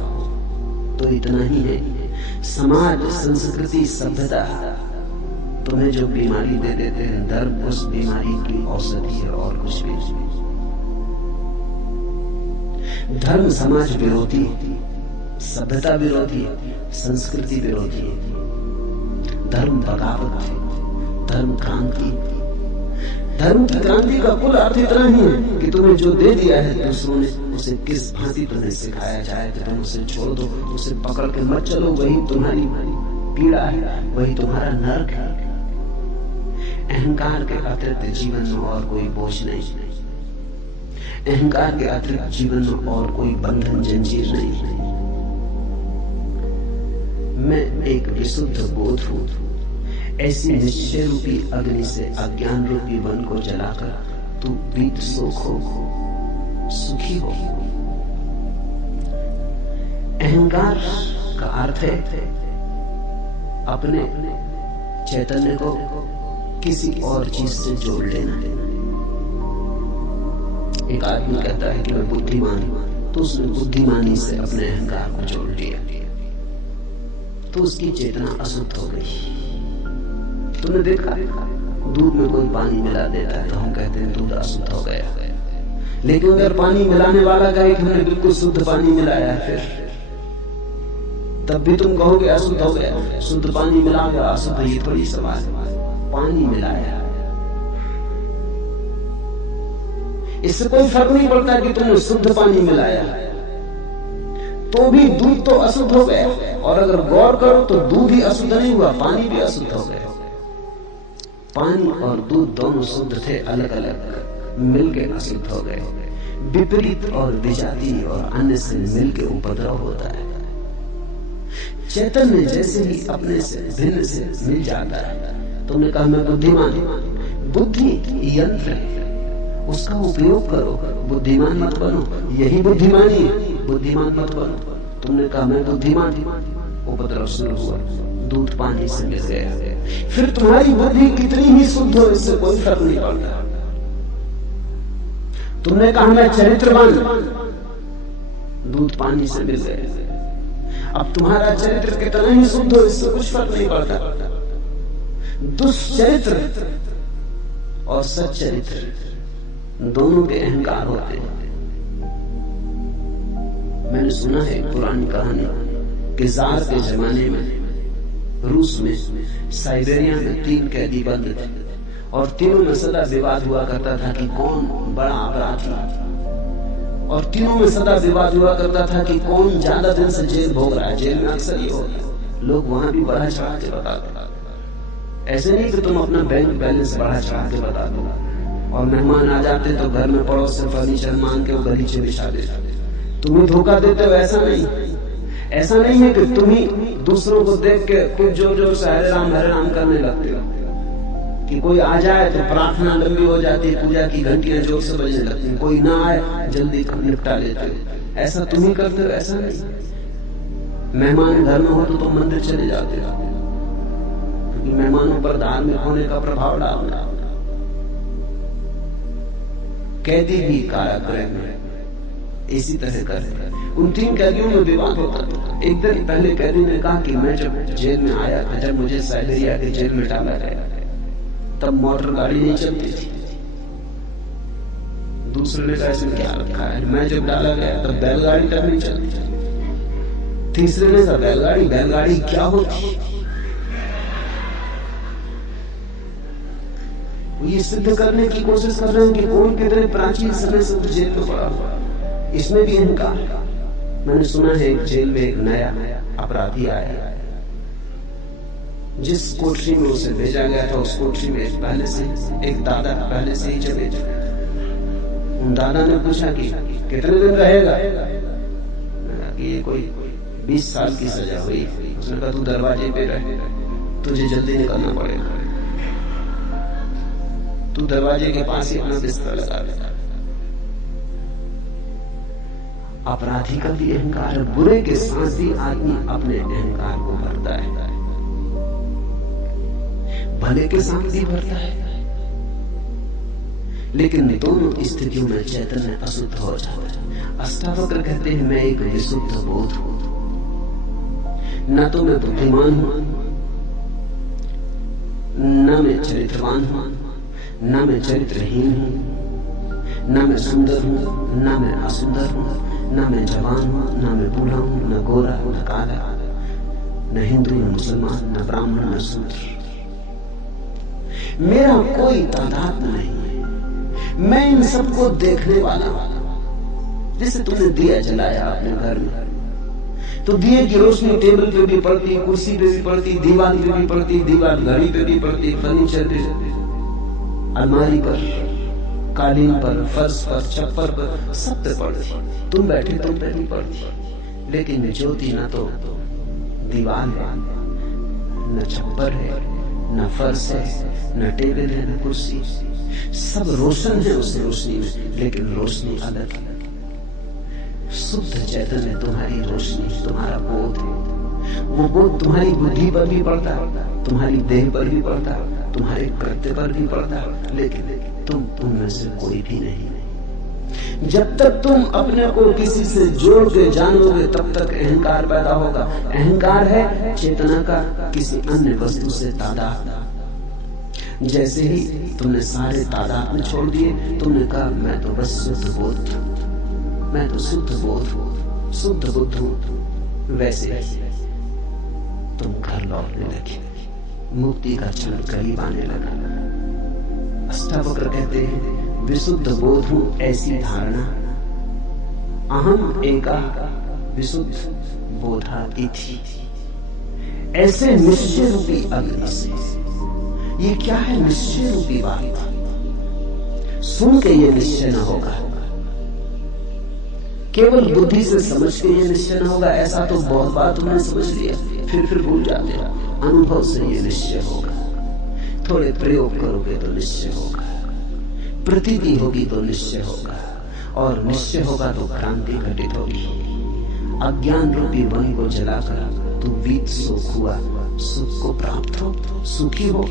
तो इतना ही है, समाज, संस्कृति, सभ्यता तुम्हें जो बीमारी दे देते हैं, धर्म उस बीमारी की औषधि है और कुछ भी नहीं। धर्म समाज विरोधी, सभ्यता विरोधी, संस्कृति विरोधी है। धर्म बगावत है, धर्म क्रांति। धर्म की क्रांति का कुल अर्थ इतना ही है कि तुम्हें जो दे दिया है दूसरों ने, उसे किस भांति तुम्हें सिखाया जाए कि तुम उसे छोड़ दो, उसे पकड़ के मत चलो। वही तुम्हारी पीड़ा है, वही तुम्हारा नर्क है। अहंकार के अतिरिक्त जीवन में और कोई बोझ नहीं, अहंकार के अतिरिक्त जीवन में और कोई बंधन जंजीर नहीं। मैं एक विशुद्ध बोध हूं, ऐसी निश्चय रूपी अग्नि से अज्ञान रूपी वन को जलाकर तू बीत सुख हो, सुखी हो। अहंकार का अर्थ है अपने चैतन्य को किसी और चीज से जोड़ लेना। एक आदमी कहता है कि मैं बुद्धिमान हूं, तो उसने बुद्धिमानी से अपने अहंकार को जोड़ लिया, तो उसकी चेतना अशुद्ध हो गई। तुमने देखा दूध में कोई पानी मिला देता है तो हम कहते हैं दूध अशुद्ध हो गया, लेकिन अगर पानी मिलाने वाला कहे कि हमने बिल्कुल शुद्ध पानी मिलाया, फिर तब भी तुम कहोगे अशुद्ध हो गया। शुद्ध पानी मिला गया, अशुद्ध ये थोड़ी सवाल, पानी मिलाया, इससे कोई फर्क नहीं पड़ता कि तुमने शुद्ध पानी मिलाया, तो भी दूध तो अशुद्ध हो गया। और अगर गौर करो तो दूध ही अशुद्ध नहीं हुआ, पानी भी अशुद्ध हो गया। पानी और दूध दोनों शुद्ध थे, अलग अलग मिलकर अशुद्ध हो गए। विपरीत और विजातीय और अन्य से मिलकर उपद्रव होता है। चैतन्य जैसे ही अपने से भिन्न से मिल जाता है। तुमने कहा मैं बुद्धिमान हूं, बुद्धि यंत्र है, उसका उपयोग करो, बुद्धिमान मत बनो। यही बुद्धिमानी है, बुद्धिमान मत बनो। तुमने कहा मैं बुद्धिमान हूं, उपद्रव शुरू हुआ, दूध पानी से मिल गया। फिर तुम्हारी बुद्धि कितनी ही शुद्ध हो, इससे कोई फर्क नहीं पड़ता। तुमने कहा मैं चरित्रवान, दूध पानी से मिल गया। अब तुम्हारा चरित्र कितना ही शुद्ध हो, इससे कुछ फर्क नहीं पड़ता। दुष्चरित्र और सच्चरित्र दोनों के अहंकार होते हैं। मैंने सुना है पुरानी कहानी कि जार के जमाने में रूस में साइबेरिया में 3 कैदी बंद थे और तीनों में सदा विवाद हुआ करता था कि कौन बड़ा अपराधी, और तीनों में सदा विवाद हुआ करता था कि कौन ज्यादा दिन से जेल भोग रहा है। जेल में अक्सर ये होता, लोग वहां भी बढ़ा चढ़ा के बताते। ऐसे नहीं कि तुम अपना बैंक बैलेंस बढ़ा चढ़ा के बता दो, और मेहमान आ जाते तो घर में पड़ोस से फर्नीचर मांग के वो गलीचे बिछा देते। तुम ही धोखा देते हो। ऐसा नहीं है कि तुम ही दूसरों को देख के कुछ जोर जोर से हरे राम करने लगते हो, कि कोई आ जाए तो प्रार्थना लंबी हो जाती है, पूजा की घंटियां जोर से बजने लगती हैं, कोई ना आए जल्दी निपटा लेते हो। ऐसा तुम ही करते हो, ऐसा नहीं। मेहमान घर में हो तो तुम मंदिर चले जाते हो, क्योंकि मेहमानों पर धार्मिक होने का प्रभाव डालना। कैदी भी कारागृह में इसी तरह करते। उन 3 कैदियों में विवाद होता था। एक दिन पहले कैदी ने कहा कि मैं जब जेल में आया था, जब मुझे साइबेरिया के जेल में डाला गया, तब मोटर गाड़ी नहीं चलती थी। दूसरे ने कहा इसमें क्या रखा है, मैं जब डाला गया तब बैलगाड़ी तक नहीं चलती। तीसरे ने कहा बैलगाड़ी क्या होती। ये सिद्ध करने की कोशिश कर रहे हैं कि कौन कितने प्राचीन समय से जेल में पड़ा हुआ। इसमें भी इनका। मैंने सुना है एक जेल में एक नया अपराधी आया, जिस कोठरी में उसे भेजा गया था उस कोठरी में पहले से एक दादा पहले से ही चले थे। उन दादा ने पूछा कि कितने दिन रहेगा, कि ये कोई 20 साल की सजा हुई। उसने कहा तू दरवाजे पे रहे, तुझे जल्दी निकलना पड़ेगा, तू दरवाजे के पास ही अपना बिस्तर लगा देता। अपराधी का भी अहंकार है, बुरे के साथ भी आदमी अपने अहंकार को भरता है, भले के साथ भी भरता है। लेकिन दोनों स्थितियों में चैतन्य अशुद्ध हो जाता है। अष्टावक्र कहते हैं मैं एक विशुद्ध बोध हूं, न तो मैं बुद्धिमान हूं, न मैं चरित्रवान हूं, न मैं चरित्रहीन हूं, न मैं सुंदर हूं, न मैं असुंदर हूं, न मैं जवान हूं, न मैं बूढ़ा हूं, न गोरा न काला, न हिंदू न मुसलमान, न ब्राह्मण न शूद्र। मेरा कोई तादाद नहीं है, मैं इन सबको देखने वाला। जैसे तुमने दिया जलाया अपने घर में, तो दिए की रोशनी टेबल पे भी पड़ती, कुर्सी पे भी पड़ती, दीवार पे भी पड़ती, दीवार घड़ी पे भी पड़ती, फर्नीचर पे, अलमारी पर, कालीन पर, फर्श पर, छप्पर पर, सब पे पड़ती। तुम बैठे तुम पे भी पड़ती। लेकिन ज्योति न तो दीवार है, न छप्पर है, न फर्श है, न टेबल है, न कुर्सी। सब रोशन है उस रोशनी में, लेकिन रोशनी अलग अलग। शुद्ध चैतन्य तुम्हारी रोशनी, तुम्हारा बोध है। वो बोध तुम्हारी बुद्धि पर भी पड़ता है, तुम्हारी देह पर भी पड़ता है, तुम्हारे कृत्य पर भी पड़ता है, लेकिन तुम में से कोई भी नहीं। जब तक तुम अपने को किसी से जोड़ के जानोगे तब तक अहंकार पैदा होगा। अहंकार है चेतना का किसी अन्य वस्तु से तादाद। जैसे ही तुमने सारे तादाद में छोड़ दिए, तुमने कहा मैं तो बस शुद्ध बोध हूं, मैं तो शुद्ध बोध हूं, शुद्ध बुद्ध हूं, वैसे तुम घर लौटने लगे, मुक्ति का क्षण करीब आने लगा। अष्टावक्र कहते हैं विशुद्ध बोध हूं ऐसी धारणा, अहम एका विशुद्ध बोधातिथि, ऐसे निश्चय रूपी अग्नि से। ये क्या है निश्चय रूपी बात? सुन के ये निश्चय न होगा, केवल बुद्धि से समझ के ये निश्चय न होगा। ऐसा तो बहुत बार तुमने समझ लिया, फिर भूल जाते हो। अनुभव से ये निश्चय होगा, थोड़े प्रयोग करोगे तो निश्चय होगा, प्रतीति होगी तो निश्चय होगा, और निश्चय होगा तो क्रांति घटित होगी। अज्ञान रूपी वन को जलाकर तू बीत सुख हुआ, सुख को प्राप्त हो, सुखी हो।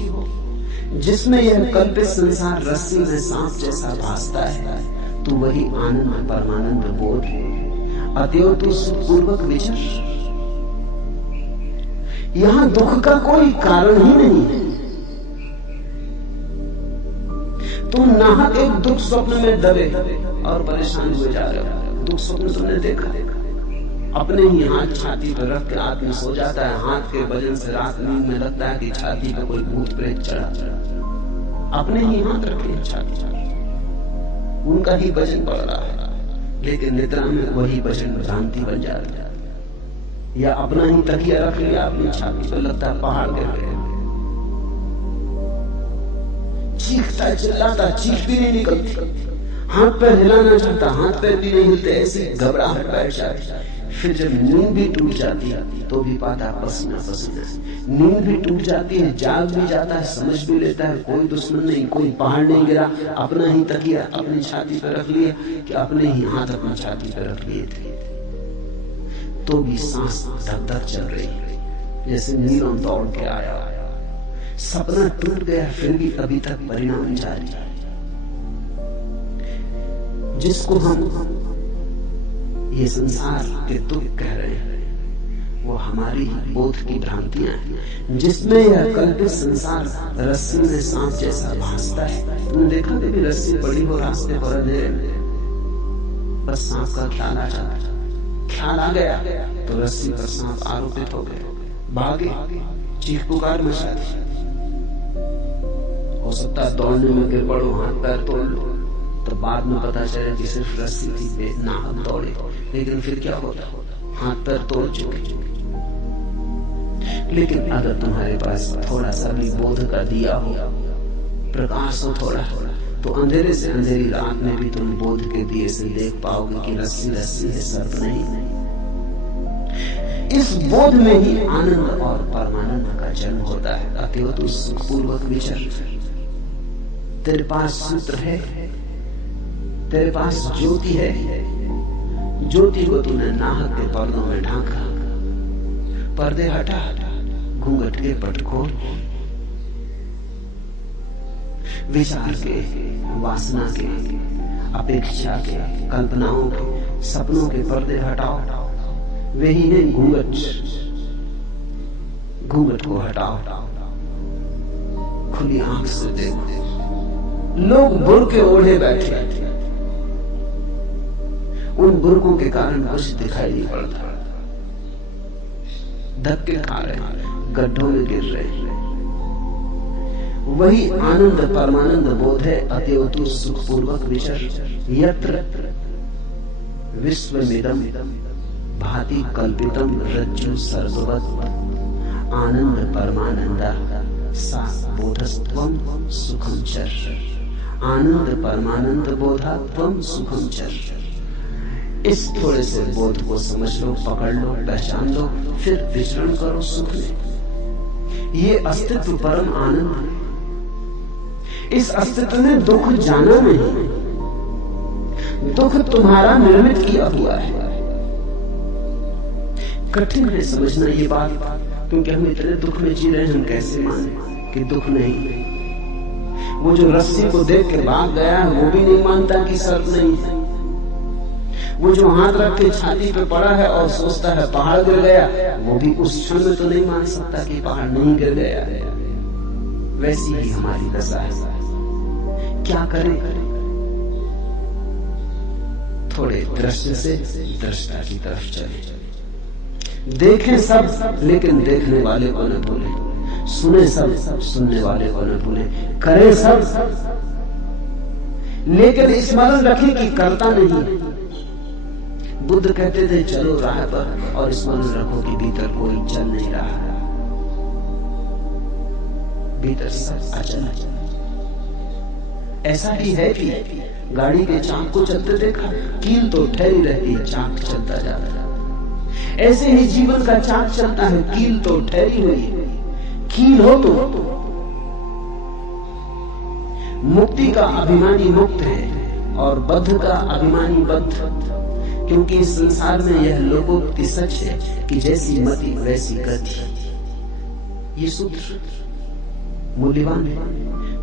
जिसमें यह कल्पित संसार रस्सी में सांप जैसा भासता है, तू वही आनंद परमानंद बोध, अतएव तू सुखपूर्वक विचर। यहां दुख का कोई कारण ही नहीं है। तुम नाहक एक दुख स्वप्न में दबे और परेशान हुए जा रहे हो। दुख स्वप्न तुमने देखा, अपने ही हाथ छाती पर रख के आदमी सो जाता है, हाथ के वजन से रात नींद में लगता है कि छाती पे कोई भूत प्रेत चढ़ा। अपने ही हाथ रखे छाती, उनका ही वजन बढ़ रहा है, लेकिन निद्रा में वही वजन भ्रांति बन जाती है। या अपना ही तकिया रख लिया अपनी छाती पर, लगता है पहाड़ गिर गए। चीखता चिल्लाता, चीख भी नहीं निकलती, हाथ पैर हिलाना चाहता, हाथ पैर भी नहीं हिलते, ऐसी घबराहट बैठ जाती। फिर जब नींद भी टूट जाती है तो भी पाता पसीना पसीना। नींद भी टूट जाती है, जाग भी जाता है, समझ भी लेता है कोई दुश्मन नहीं, कोई पहाड़ नहीं गिरा, अपना ही तकिया अपनी छाती पर रख लिया कि अपने ही हाथ अपनी छाती पर रख लिए थे। तो भी सांस धक धक चल रही है, जैसे नीरों दौड़ के आया। सपना टूट गया, फिर भी अभी तक परिणाम जारी। जिसको हम ये संसार के दुख कह रहे हैं, वो हमारी बोध की भ्रांतियां हैं, जिसमें यह कल्पित संसार रस्सी में सांप जैसा भासता है। तुमने देखा कभी रस्सी पड़ी हो रास्ते पर अंधेरे में, बस सांप का ख्याल आ जाता, ख्याल आ गया तो रस्सी पर सांप आरोपित हो गए, भागे, चीख पुकार मचा दी। हो सकता है दौड़ने में गिर पड़ो, हाथ पैर तोड़ लो, तो बाद में पता चले कि सिर्फ रस्सी थी, बेनाहक दौड़े। लेकिन फिर क्या होता, हाथ पैर तोड़ चुके। लेकिन अगर तुम्हारे पास थोड़ा सा भी बोध का दिया हो, प्रकाश हो थोड़ा, तो अंधेरे से अंधेरी रात में भी तुम बोध के दिए से देख पाओगे कि रस्सी रस्सी है, सर्प नहीं। इस बोध में ही आनंद और परमानंद का जन्म होता है। अतएव तू सुखपूर्वक विचर। तेरे पास सूत्र है, तेरे पास ज्योति है, ज्योति को तूने नाहक के पर्दों में ढांका। पर्दे हटा, घूंघट के पट खोल, विचार के, वासना के, अपेक्षा के, कल्पनाओं के, सपनों के पर्दे हटाओ। वे ही है घूंघट, घूंघट को हटाओ, खुली आंख से देखो। लोग बुर्के ओढ़े बैठे, उन बुर्कों के कारण कुछ दिखाई नहीं पड़ता, धक्के खा रहे, गड्ढों में गिर रहे। वही आनंद परमानंद बोध है। अतएव तू सुखपूर्वक विचर। यत्र विश्वमिदं भाति कल्पितम रज्जु सर्ववत् आनंद परमानंदा सा बोधस्त्वं सुखं चर। आनंद परमानंद बोधा त्वं सुखं चर। इस थोड़े से बोध को समझ लो, पकड़ लो, पहचान लो, फिर विचरण करो सुख में। ये अस्तित्व परम आनंद है। इस अस्तित्व में दुख जाना नहीं, दुख तुम्हारा निर्मित किया हुआ है। कठिन है समझना ये बात, क्योंकि हम इतने दुख में जी रहे हैं, हम कैसे माने कि दुख नहीं। वो जो रस्सी को देख के भाग गया है, वो भी नहीं मानता कि सर्प नहीं है। वो जो हाथ रख के छाती पे पड़ा है और सोचता है पहाड़ गिर गया, वो भी उस क्षण में तो नहीं मान सकता कि पहाड़ नहीं गिर गया। वैसी ही हमारी दशा है। क्या करें? थोड़े दृश्य से दृष्टा की तरफ चले। देखें सब, लेकिन देखने वाले को न भूलें। सुने सब, सुनने वाले को न भूलें। करें सब, लेकिन स्मरण रखें कि करता नहीं। बुद्ध कहते थे चलो राह पर, और स्मरण रखो कि भीतर कोई चल नहीं रहा है। भीतर सब अचल है। ऐसा ही है कि गाड़ी के चाक को चलते देखा, कील तो ठहरी रहती, चाक चलता जाता है। ऐसे ही जीवन का चाक चलता है, कील तो ठहरी हुई। कील हो तो मुक्ति का अभिमानी मुक्त है और बद्ध का अभिमानी बद्ध। क्योंकि इस संसार में यह लोकोक्ति सच है कि जैसी मति वैसी गति। ये सूत्र मूल्यवान है।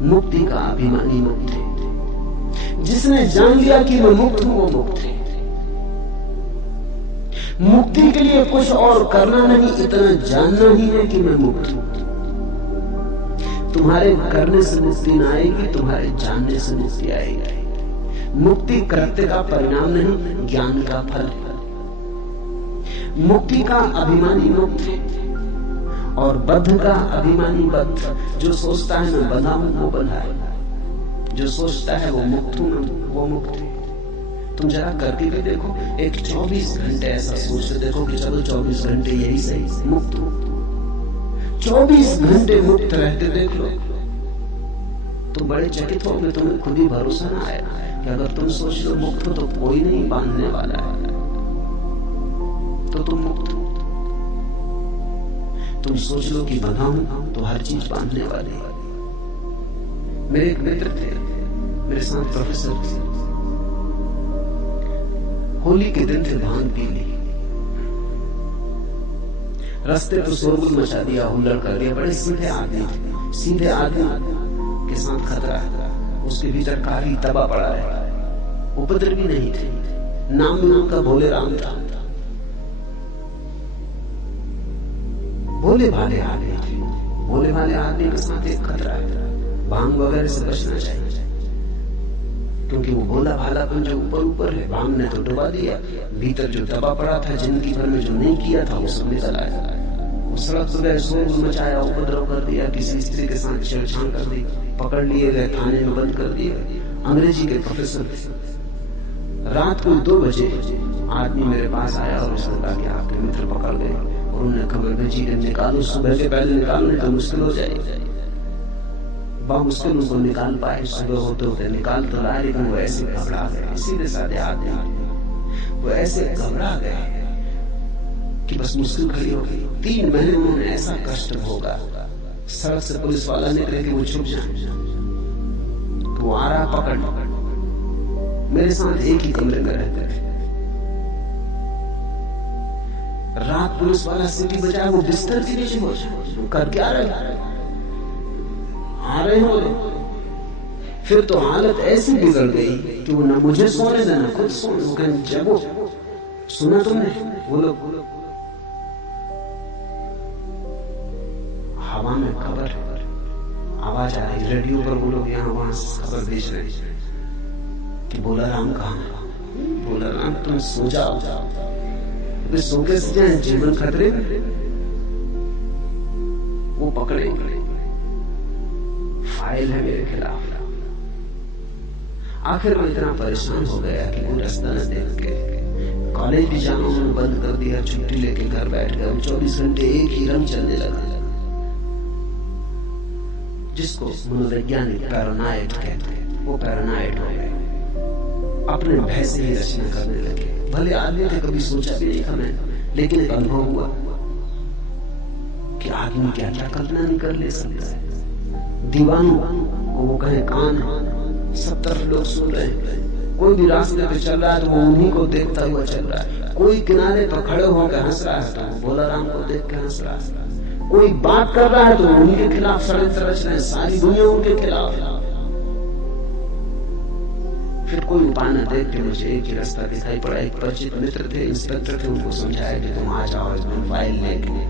मुक्ति का अभिमानी मुक्त है। जिसने जान लिया कि मैं मुक्त हूं, वो मुक्त है। मुक्ति के लिए कुछ और करना नहीं, इतना जानना ही है कि मैं मुक्त हूं। तुम्हारे करने से मुक्ति ना आएगी, तुम्हारे जानने से मुक्ति आएगी। मुक्ति कृत्य का परिणाम नहीं, ज्ञान का फल है। मुक्ति का अभिमानी मुक्त है और बद्ध का अभिमानी बद्ध। जो सोचता है मैं बंधा हूं, वो बंधा है। जो सोचता है वो मुक्त हूं, वो मुक्त है। तुम जरा करके भी देखो, एक 24 घंटे ऐसा सोचते देखो कि चलो 24 घंटे यही सही, मुक्त हो। 24 घंटे मुक्त रहते देख लो, तुम बड़े चकित होगे। तुम्हें खुद ही भरोसा ना आएगा कि अगर तुम सोच लो मुक्त हो तो कोई नहीं बांधने वाला है, तो तुम मुक्त हो। तुम सोच लो कि बंधा हूं तो हर चीज बांधने वाली है। मेरे एक मित्र थे, मेरे साथ प्रोफेसर थे। होली के दिन थे, भांग पी ली, रास्ते पर शोरगुल मचा दिया, हुल्लड़ कर दिया। बड़े सीधे आदमी थे। सीधे आदमी के साथ खतरा है। उसके भीतर काफी तबा पड़ा है। उपद्रवी नहीं थे, नाम भी उनका भोले राम था। भोले भाले आदमी थे। भोले भाले आदमी के साथ एक खतरा है, भांग वगैरह से बचना चाहिए। क्योंकि वो भोला भालापन जो ऊपर ऊपर है, भांग ने तो डुबा दिया। भीतर जो दबा पड़ा था, जिंदगी भर में जो नहीं किया था, वो सब निकल आया। सड़क पर गए, शोर मचाया, उपद्रव कर दिया, किसी स्त्री के साथ छेड़छाड़ कर दी, पकड़ लिए गए, थाने में बंद कर दिया। अंग्रेजी के प्रोफेसर थे। रात को 2 बजे आदमी मेरे पास आया और उसने कहा कि आपके मित्र पकड़ गए। और उन्होंने खबर भेजी कि निकालो, सुबह के पहले निकालने तो मुश्किल हो जाएगी। बामुश्किल उनको निकाल पाए। सुबह होते होते निकाल तो लाए, लेकिन वो ऐसे घबरा गए। सीधे साधे आदमी वो ऐसे घबरा गए कि बस मुश्किल खड़ी हो गई। 3 महीने उन्होंने ऐसा कष्ट भोगा। सड़क से पुलिस वाला निकले कि वो छुप जाए, तो वो आ रहा पकड़। मेरे साथ एक ही कमरे में रहते थे। रात पुलिस वाला सीटी बजाए, वो बिस्तर के नीचे हो जाए। कर क्या रहे? आ रहे हो। फिर तो हालत ऐसी बिगड़ गई कि वो ना मुझे सोने देना, खुद सोने। जब वो सुना तुमने, वो लोग हवा में खबर है, आवाज आ रही रेडियो पर। वो लोग यहाँ वहां खबर भेज रहे कि बोला राम कहाँ? बोला राम तुम सो जाओ। वे सो कैसे जाए? जीवन खतरे में। वो पकड़े, फाइल है मेरे खिलाफ। आखिर में इतना परेशान हो गया कि वो रास्ता न देख के कॉलेज भी जाना उन्होंने बंद कर दिया। छुट्टी लेके घर बैठ गए। 24 घंटे एक ही रंग चलने लगा, जिसको मनोवैज्ञानिक पैरानॉइड कहते हैं। वो पैरानॉइड हो गए, अपने भय से ही रचना करने लगे। भले आदमी थे, कभी सोचा भी नहीं था मैंने, लेकिन एक अनुभव हुआ कि आदमी क्या क्या कल्पना नहीं कर ले सकता है। दीवानों को वो कहे कान है, सब तरफ लोग सुन रहे हैं। कोई भी रास्ते पे चल रहा है तो वो उन्हीं को देखता हुआ चल रहा है। कोई किनारे पर खड़े होकर हंस रहा है तो वो भोला राम को देख के हंस रहा है। कोई बात कर रहा है तो उनके खिलाफ षड्यंत्र रच रहे हैं। सारी दुनिया उनके खिलाफ है। फिर कोई उपाय न देख के मुझे एक ही रास्ता दिखाई पड़ा। एक परिचित मित्र थे, इंस्पेक्टर थे, उनको समझाया कि तुम आ जाओ इसमें फाइल लेके।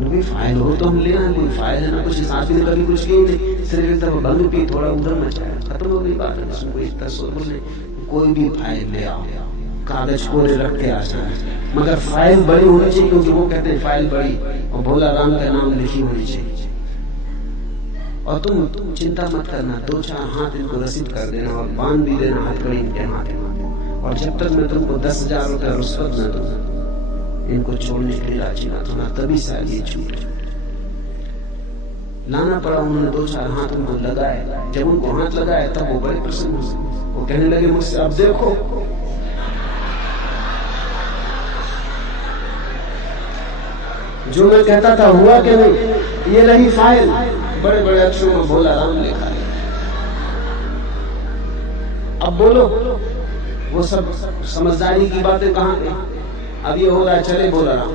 कोई फाइल हो तो हम ले आए, कोई फाइल है ना, कुछ हिसाब ने कभी कुछ की नहीं, सिर्फ एक दफा भंग पी, थोड़ा उधर मचाया, खत्म हो गई बात। इसमें कोई इतना शोरगुल नहीं। कोई भी फाइल ले आओ, कागज कोरे रख के आ जाए, मगर फाइल बड़ी होनी चाहिए, क्योंकि वो कहते हैं फाइल बड़ी और भोला राम का नाम लिखी होनी चाहिए। और तुम चिंता मत करना, 2-4 हाथ इनको रसीद कर देना और बांध भी देना हथकड़ी इनके हाथ। और जब तक मैं तुमको 10,000 रुपया रुष्वत न दूं, इनको छोड़ने के लिए राजी ना होना, तभी शायद ये छूट लाना पड़ा। उन्होंने 2-4 हाथ उनको लगाए। जब उनको हाथ लगाए तब वो बड़े प्रसन्न हुए। वो कहने लगे मुझसे, अब देखो जो मैं कहता था हुआ कि नहीं। ये रही फाइल, बड़े बड़े अक्षरों में भोला राम लिखा है। अब बोलो, वो सब समझदारी की बातें कहां गई। अब ये हो रहा है, चले भोला राम,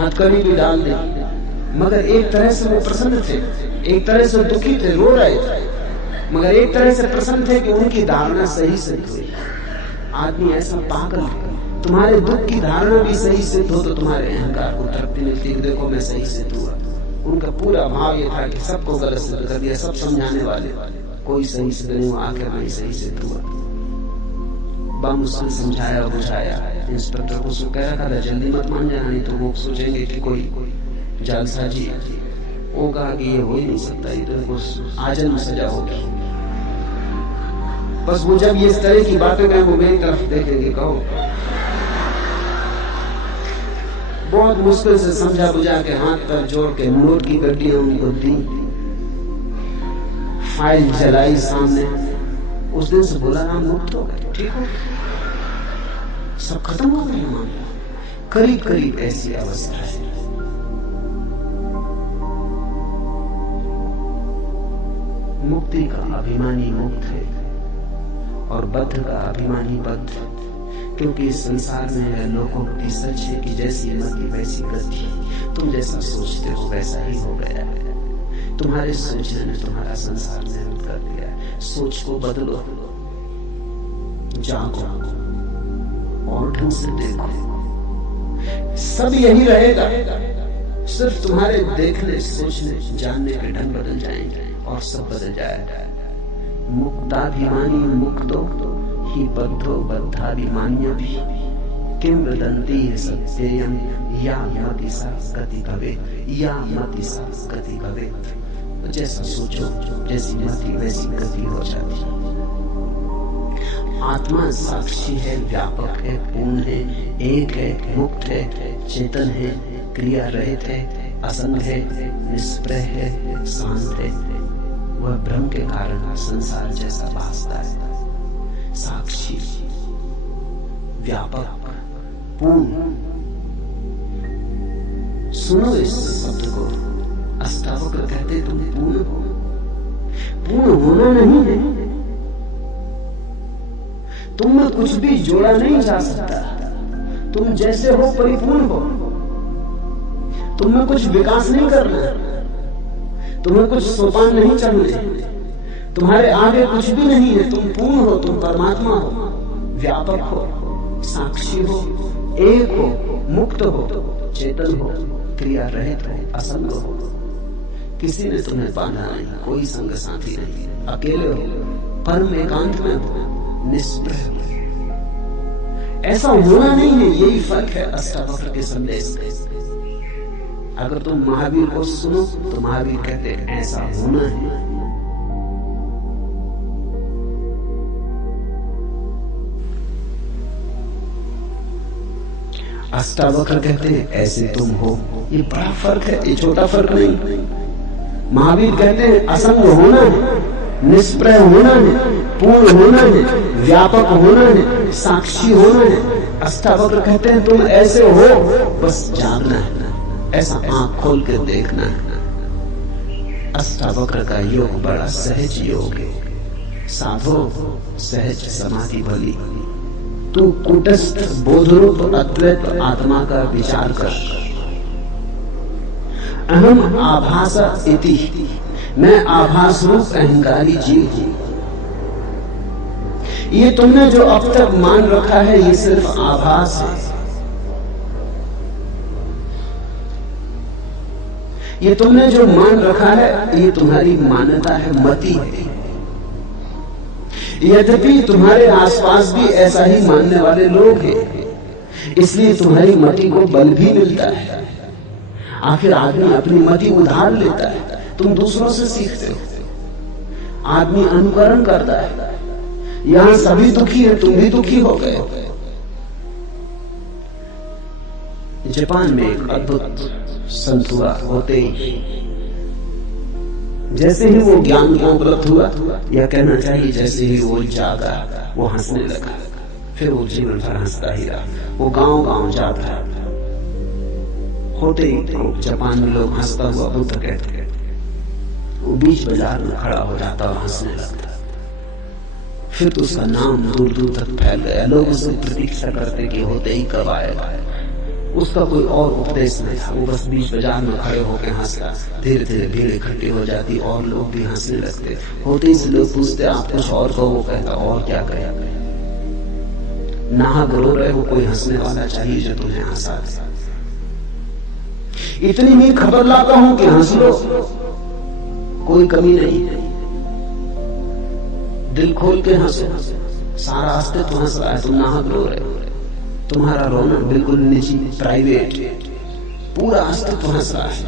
हथकड़ी भी डाल दे। मगर एक तरह से वो प्रसन्न थे, एक तरह से दुखी थे, रो रहे थे, मगर एक तरह से प्रसन्न थे कि उनकी धारणा सही सिद्ध हुई। आदमी ऐसा पागल है, तुम्हारे दुख की धारणा भी सही सिद्ध हो तो तुम्हारे अहंकार को तरक्की मिलती है। देखो मैं सही सिद्ध हुआ। उनका पूरा भाव ये था कि सबको गलत सिद्ध कर दिया, सब समझाने वाले, कोई सही सिद्ध नहीं हुआ, आखिर में सही सिद्ध हुआ। मुझसे समझाया बुझाया, इंस्पेक्टर को कह रहा था जल्दी मत मान जाना, नहीं तो वो सोचेंगे कि कोई जालसाजी। वो कहा कि ये हो ही नहीं सकता, ये तो आजन्म सजा होगी। बस वो जब ये इस तरह की बातें कहें, वो मेरी तरफ देखेंगे, कहो बहुत मुश्किल से समझा बुझा के हाथ पर जोड़ के नोट की गड्डियां उनको दी, फाइल जलाई सामने। उस दिन से भोला राम मुक्त हो गए, ठीक हो, सब खत्म हो गया मामला। करीब करीब ऐसी अवस्था है। मुक्ति का अभिमानी मुक्त है और बद्ध का अभिमानी बद्ध, क्योंकि इस संसार में लोकोक्ति सच है कि जैसी मति वैसी गति। तुम जैसा सोचते हो वैसा ही हो गया है। तुम्हारे सोचने ने तुम्हारा संसार निर्मित कर दिया है। सोच को बदलो, जागो और ढंग से देखो, सब यही रहेगा। सिर्फ तुम्हारे देखने, सोचने, जानने के ढंग बदल जाएंगे और सब बदल जाएगा। मुक्ताभिमानी मुक्तो ही बद्धो बद्धाभिमान्यभिः किं वदन्ति सत्येयं या मति सा गति भवेत्, या मति सा गति भवेत्। जैसा सोचो, जैसी मति वैसी गति हो जाती। आत्मा साक्षी है, व्यापक है, पूर्ण है, एक है, मुक्त है, चेतन है, क्रिया रहित है, असंग है, निष्प्रह है, शांत है। वह ब्रह्म के कारण संसार जैसा भासता है। साक्षी, व्यापक, पूर्ण। सुनो इस शब्द को, अष्टावक्र कहते तुम पूर्ण हो। पूर्ण होना नहीं है, तुम में कुछ भी जोड़ा नहीं जा सकता। तुम जैसे हो परिपूर्ण हो। तुम में कुछ विकास नहीं करना, तुम्हें कुछ सोपान नहीं चढ़ने, तुम्हारे आगे कुछ भी नहीं है। तुम पूर्ण हो, तुम परमात्मा हो, व्यापक हो, साक्षी हो, एक हो, मुक्त हो, चेतन हो, क्रिया रहित हो, असंग हो। किसी ने तुम्हें बांधा नहीं, कोई संग साथी नहीं, अकेले हो, परम एकांत में हो, निष्प्रह हो। ऐसा होना नहीं है, यही फर्क है अष्टावक्र के संदेश का। अगर तुम महावीर को सुनो तो महावीर कहते हैं ऐसा होना है। अष्टावक्र कहते हैं ऐसे तुम हो। ये बड़ा फर्क है, ये छोटा फर्क नहीं। महावीर कहते हैं असंग होना है, निष्प्रह होना है, पूर्ण होना है, व्यापक होना है, साक्षी होना है। अष्टावक्र कहते हैं तुम ऐसे हो, बस जानना है, ऐसा आंख खोल के देखना है। अष्टावक्र का योग बड़ा सहज योग है। साधो सहज समाधि भली, तू कूटस्थ बोधरूप अद्वैत आत्मा का विचार कर। अहम आभास इति, मैं आभास रूप अहंकारी जीव हूं। ये तुमने जो अब तक मान रखा है ये सिर्फ आभास है। ये तुमने जो मान रखा है ये तुम्हारी मान्यता है, मति है। यद्यपि तुम्हारे आसपास भी ऐसा ही मानने वाले लोग हैं, इसलिए तुम्हारी मति को बल भी मिलता है। आखिर आदमी अपनी मति उधार लेता है, तुम दूसरों से सीखते हो। आदमी अनुकरण करता है। यहां सभी दुखी है, तुम भी दुखी हो गए। जापान में एक अद्भुत संत हुआ, होते ही जैसे ही वो ज्ञान को उपलब्ध हुआ, या कहना चाहिए जैसे ही वो जागा, वो हंसने लगा। फिर वो जीवन भर हंसता ही रहा। वो गांव-गांव जाता, होते ही तो जापान में लोग हंसता हुआ बुद्ध कहते, वो बीच बाजार में खड़ा हो जाता और हंसने लगता। फिर तो उसका नाम दूर दूर तक फैल गया। लोग उससे प्रतीक्षा करते कि होते ही कब आएगा। उसका कोई और उपदेश नहीं था, वो बस बीच बाजार में खड़े होकर हंसता। धीरे धीरे भीड़ इकट्ठी हो जाती और लोग भी हंसने लगते। होते ही से लोग पूछते, आप कुछ और कहो। वो कहता, और क्या करें, नाहक रो रहे हो, कोई हंसने वाला चाहिए जो तुम्हें हंसा दे। इतनी भी खबर लाता हूं कि हंस लो, कोई कमी नहीं है। दिल खोल के हंसो, सारा अस्तित्व हंस रहा है, तुम नाहक रो रहे हो। तुम्हारा रोना बिल्कुल निजी, प्राइवेट, पूरा अस्तित्व हंस रहा है।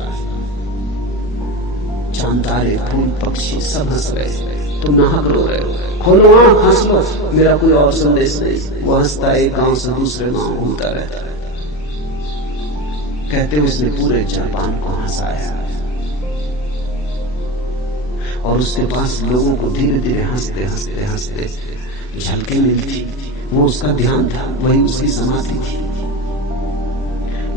चांद तारे फूल पक्षी सब हंस रहे हैं, तुम नाहक रो रहे हो। खोलो आंख, हंस लो, मेरा कोई और संदेश नहीं। वो हंसता एक गांव से दूसरे गांव घूमता रहता है। कहते उसने पूरे जापान को हंसाया और उसके पास लोगों को धीरे धीरे हंसते हंसते हंसते झलकें मिलती। वो उसका ध्यान था, वही उसकी समाधि थी।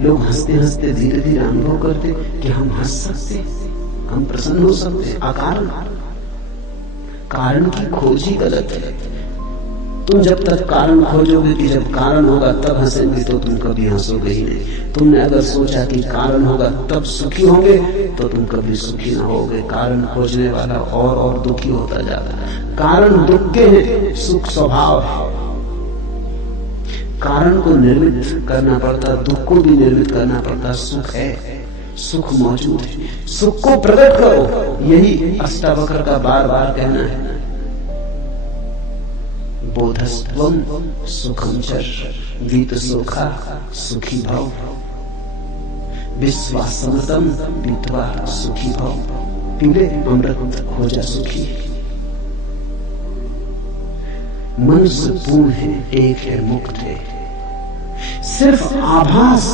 लोग हंसते हंसते धीरे धीरे अनुभव करते कि हम हंस सकते, हम प्रसन्न हो सकते अकारण। कारण की खोज ही गलत है। तुम जब तक कारण खोजोगे कि जब कारण होगा तब हंसेंगे, तो तुम कभी हंसोगे ही नहीं। तुमने अगर सोचा कि कारण होगा तब सुखी होंगे, तो तुम कभी सुखी ना होगे। कारण खोजने वाला और दुखी होता जाता है। कारण दुख के हैं, सुख स्वभाव है। कारण को निर्मित करना पड़ता, दुख को भी निर्मित करना पड़ता। सुख है, सुख मौजूद है, सुख को प्रकट करो। यही अष्टावक्र का बार बार कहना है। बोधस्त्वं सुखं च वीत सुखा सुखी भव, विश्वासमृतम पीत्वा सुखी भव, पीले अमृत हो जा सुखी। मनुष्य पूर्ण है, एक है, मुक्त है। सिर्फ आभास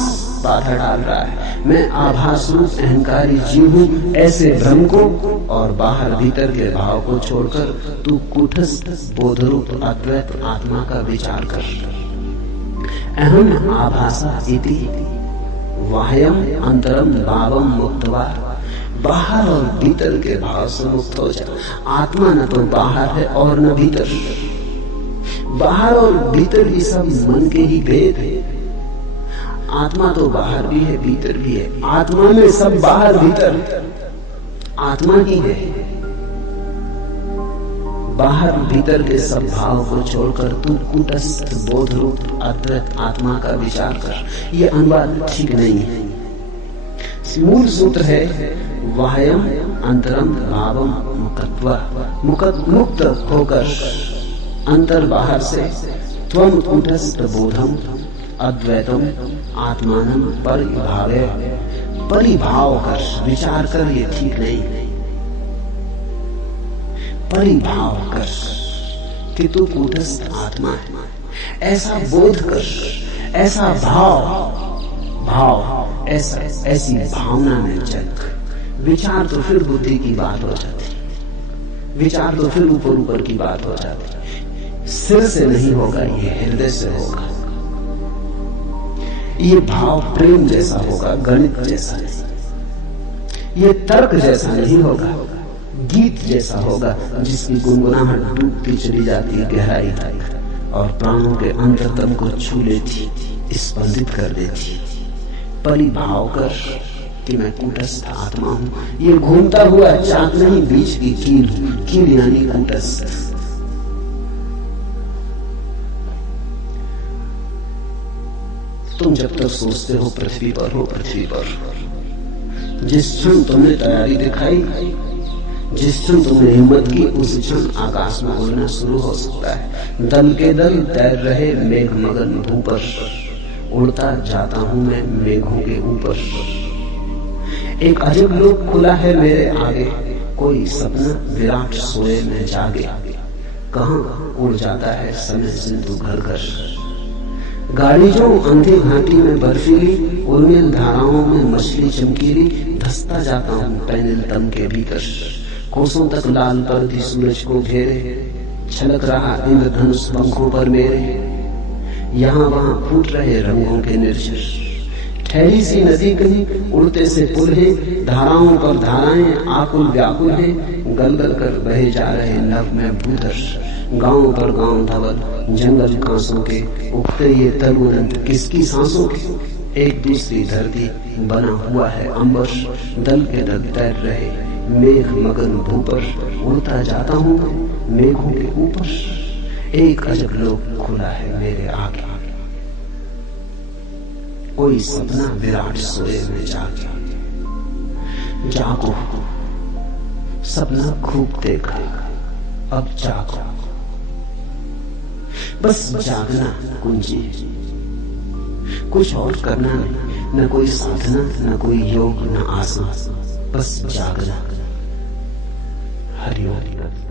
बाधा डाल रहा है। मैं आभास रूप अहंकारी जीव हूं, ऐसे भ्रम को और बाहर भीतर के भाव को छोड़कर तू कूटस्थ बोधरूप अद्वैत आत्मा का विचार कर। अहम आभासा इति वाह्यम अंतरम भावम मुक्तवा। बाहर और भीतर के भाव से मुक्त हो जा। आत्मा न तो बाहर है और न भीतर। बाहर और भीतर भी सब मन के ही भेद है। आत्मा तो बाहर भी है, भीतर भी है। आत्मा में सब बाहर भीतर आत्मा ही है। बाहर भीतर के सब भाव को छोड़कर तू कूटस्थ बोध रूप अद्वैत आत्मा का विचार कर। यह अनुवाद ठीक नहीं है। मूल सूत्र है वाह्यम अंतरम भावम मुक्त्वा। मुक्त होकर अंतर बाहर से त्वम कूटस्थ बोधम अद्वैतम आत्मानम परिभावे। परिभाव कर, विचार कर, ये ठीक नहीं। परिभाव कर कि तू कूटस्थ आत्मा है, ऐसा बोध कर, ऐसा भाव ऐसी भावना में चल। विचार तो फिर बुद्धि की बात हो जाती, विचार तो फिर ऊपर ऊपर की बात हो जाती। सिर से नहीं होगा, ये हृदय से होगा। ये भाव प्रेम जैसा होगा, गणित जैसा नहीं। ये तर्क जैसा नहीं होगा, गीत जैसा होगा जिसकी गुनगुनाहट डूबती चली जाती है गहराई तक और प्राणों के अंतरतम को छू लेती, स्पंदित कर देती। परिभाव कर कि मैं कूटस्थ आत्मा हूं। ये घूमता हुआ चाक नहीं, बीच की कील हूं। कील यानी कूटस्थ। तुम जब तक सोचते हो पृथ्वी पर हो, पृथ्वी पर। जिस क्षण तुमने तैयारी दिखाई, जिस क्षण तुमने हिम्मत की, उस क्षण आकाश में उड़ना शुरू हो सकता है। दल के दल तैर रहे मेघ मगन भू पर, उड़ता जाता हूं मैं मेघों के ऊपर। एक अजब लोक खुला है मेरे आगे, कोई सपना विराट सोए में जागे। कहां उड़ जाता है समय सिंधु घर घर। गाड़ी जो अंधी घाटी में बर्फीली, उर्मिल धाराओं में मछली चमकीली, धसता जाता हूं पैनिल तम के भीतर। कोसों तक लाल पर्दी सूरज को घेरे, छलक रहा इंद्रधनुष पंखों पर मेरे। यहां वहां फूट रहे रंगों के निर्झर। ठहरी सी नदी कहीं, उड़ते से पुल है, धाराओं पर धाराएं आकुल व्याकुल है। गलगल कर बहे जा रहे नभ में भूधर। गांव पर गांव धवल, जंगल कांसों के, उगते ये तरुण किसकी सांसों के। एक दूसरी धरती बना हुआ है अंबर, दल के दल तैर रहे मेघ मगन भू पर। उड़ता जाता हूं मेघों के ऊपर। एक अजब लोक खुला है मेरे आगे, कोई सपना विराट सोए में जागे। जागो, सपना खूब देखा, अब जागो। बस जागना कुंजी, कुछ और करना नहीं। न कोई साधना, न कोई योग, न आसन, बस जागना। हरिओम।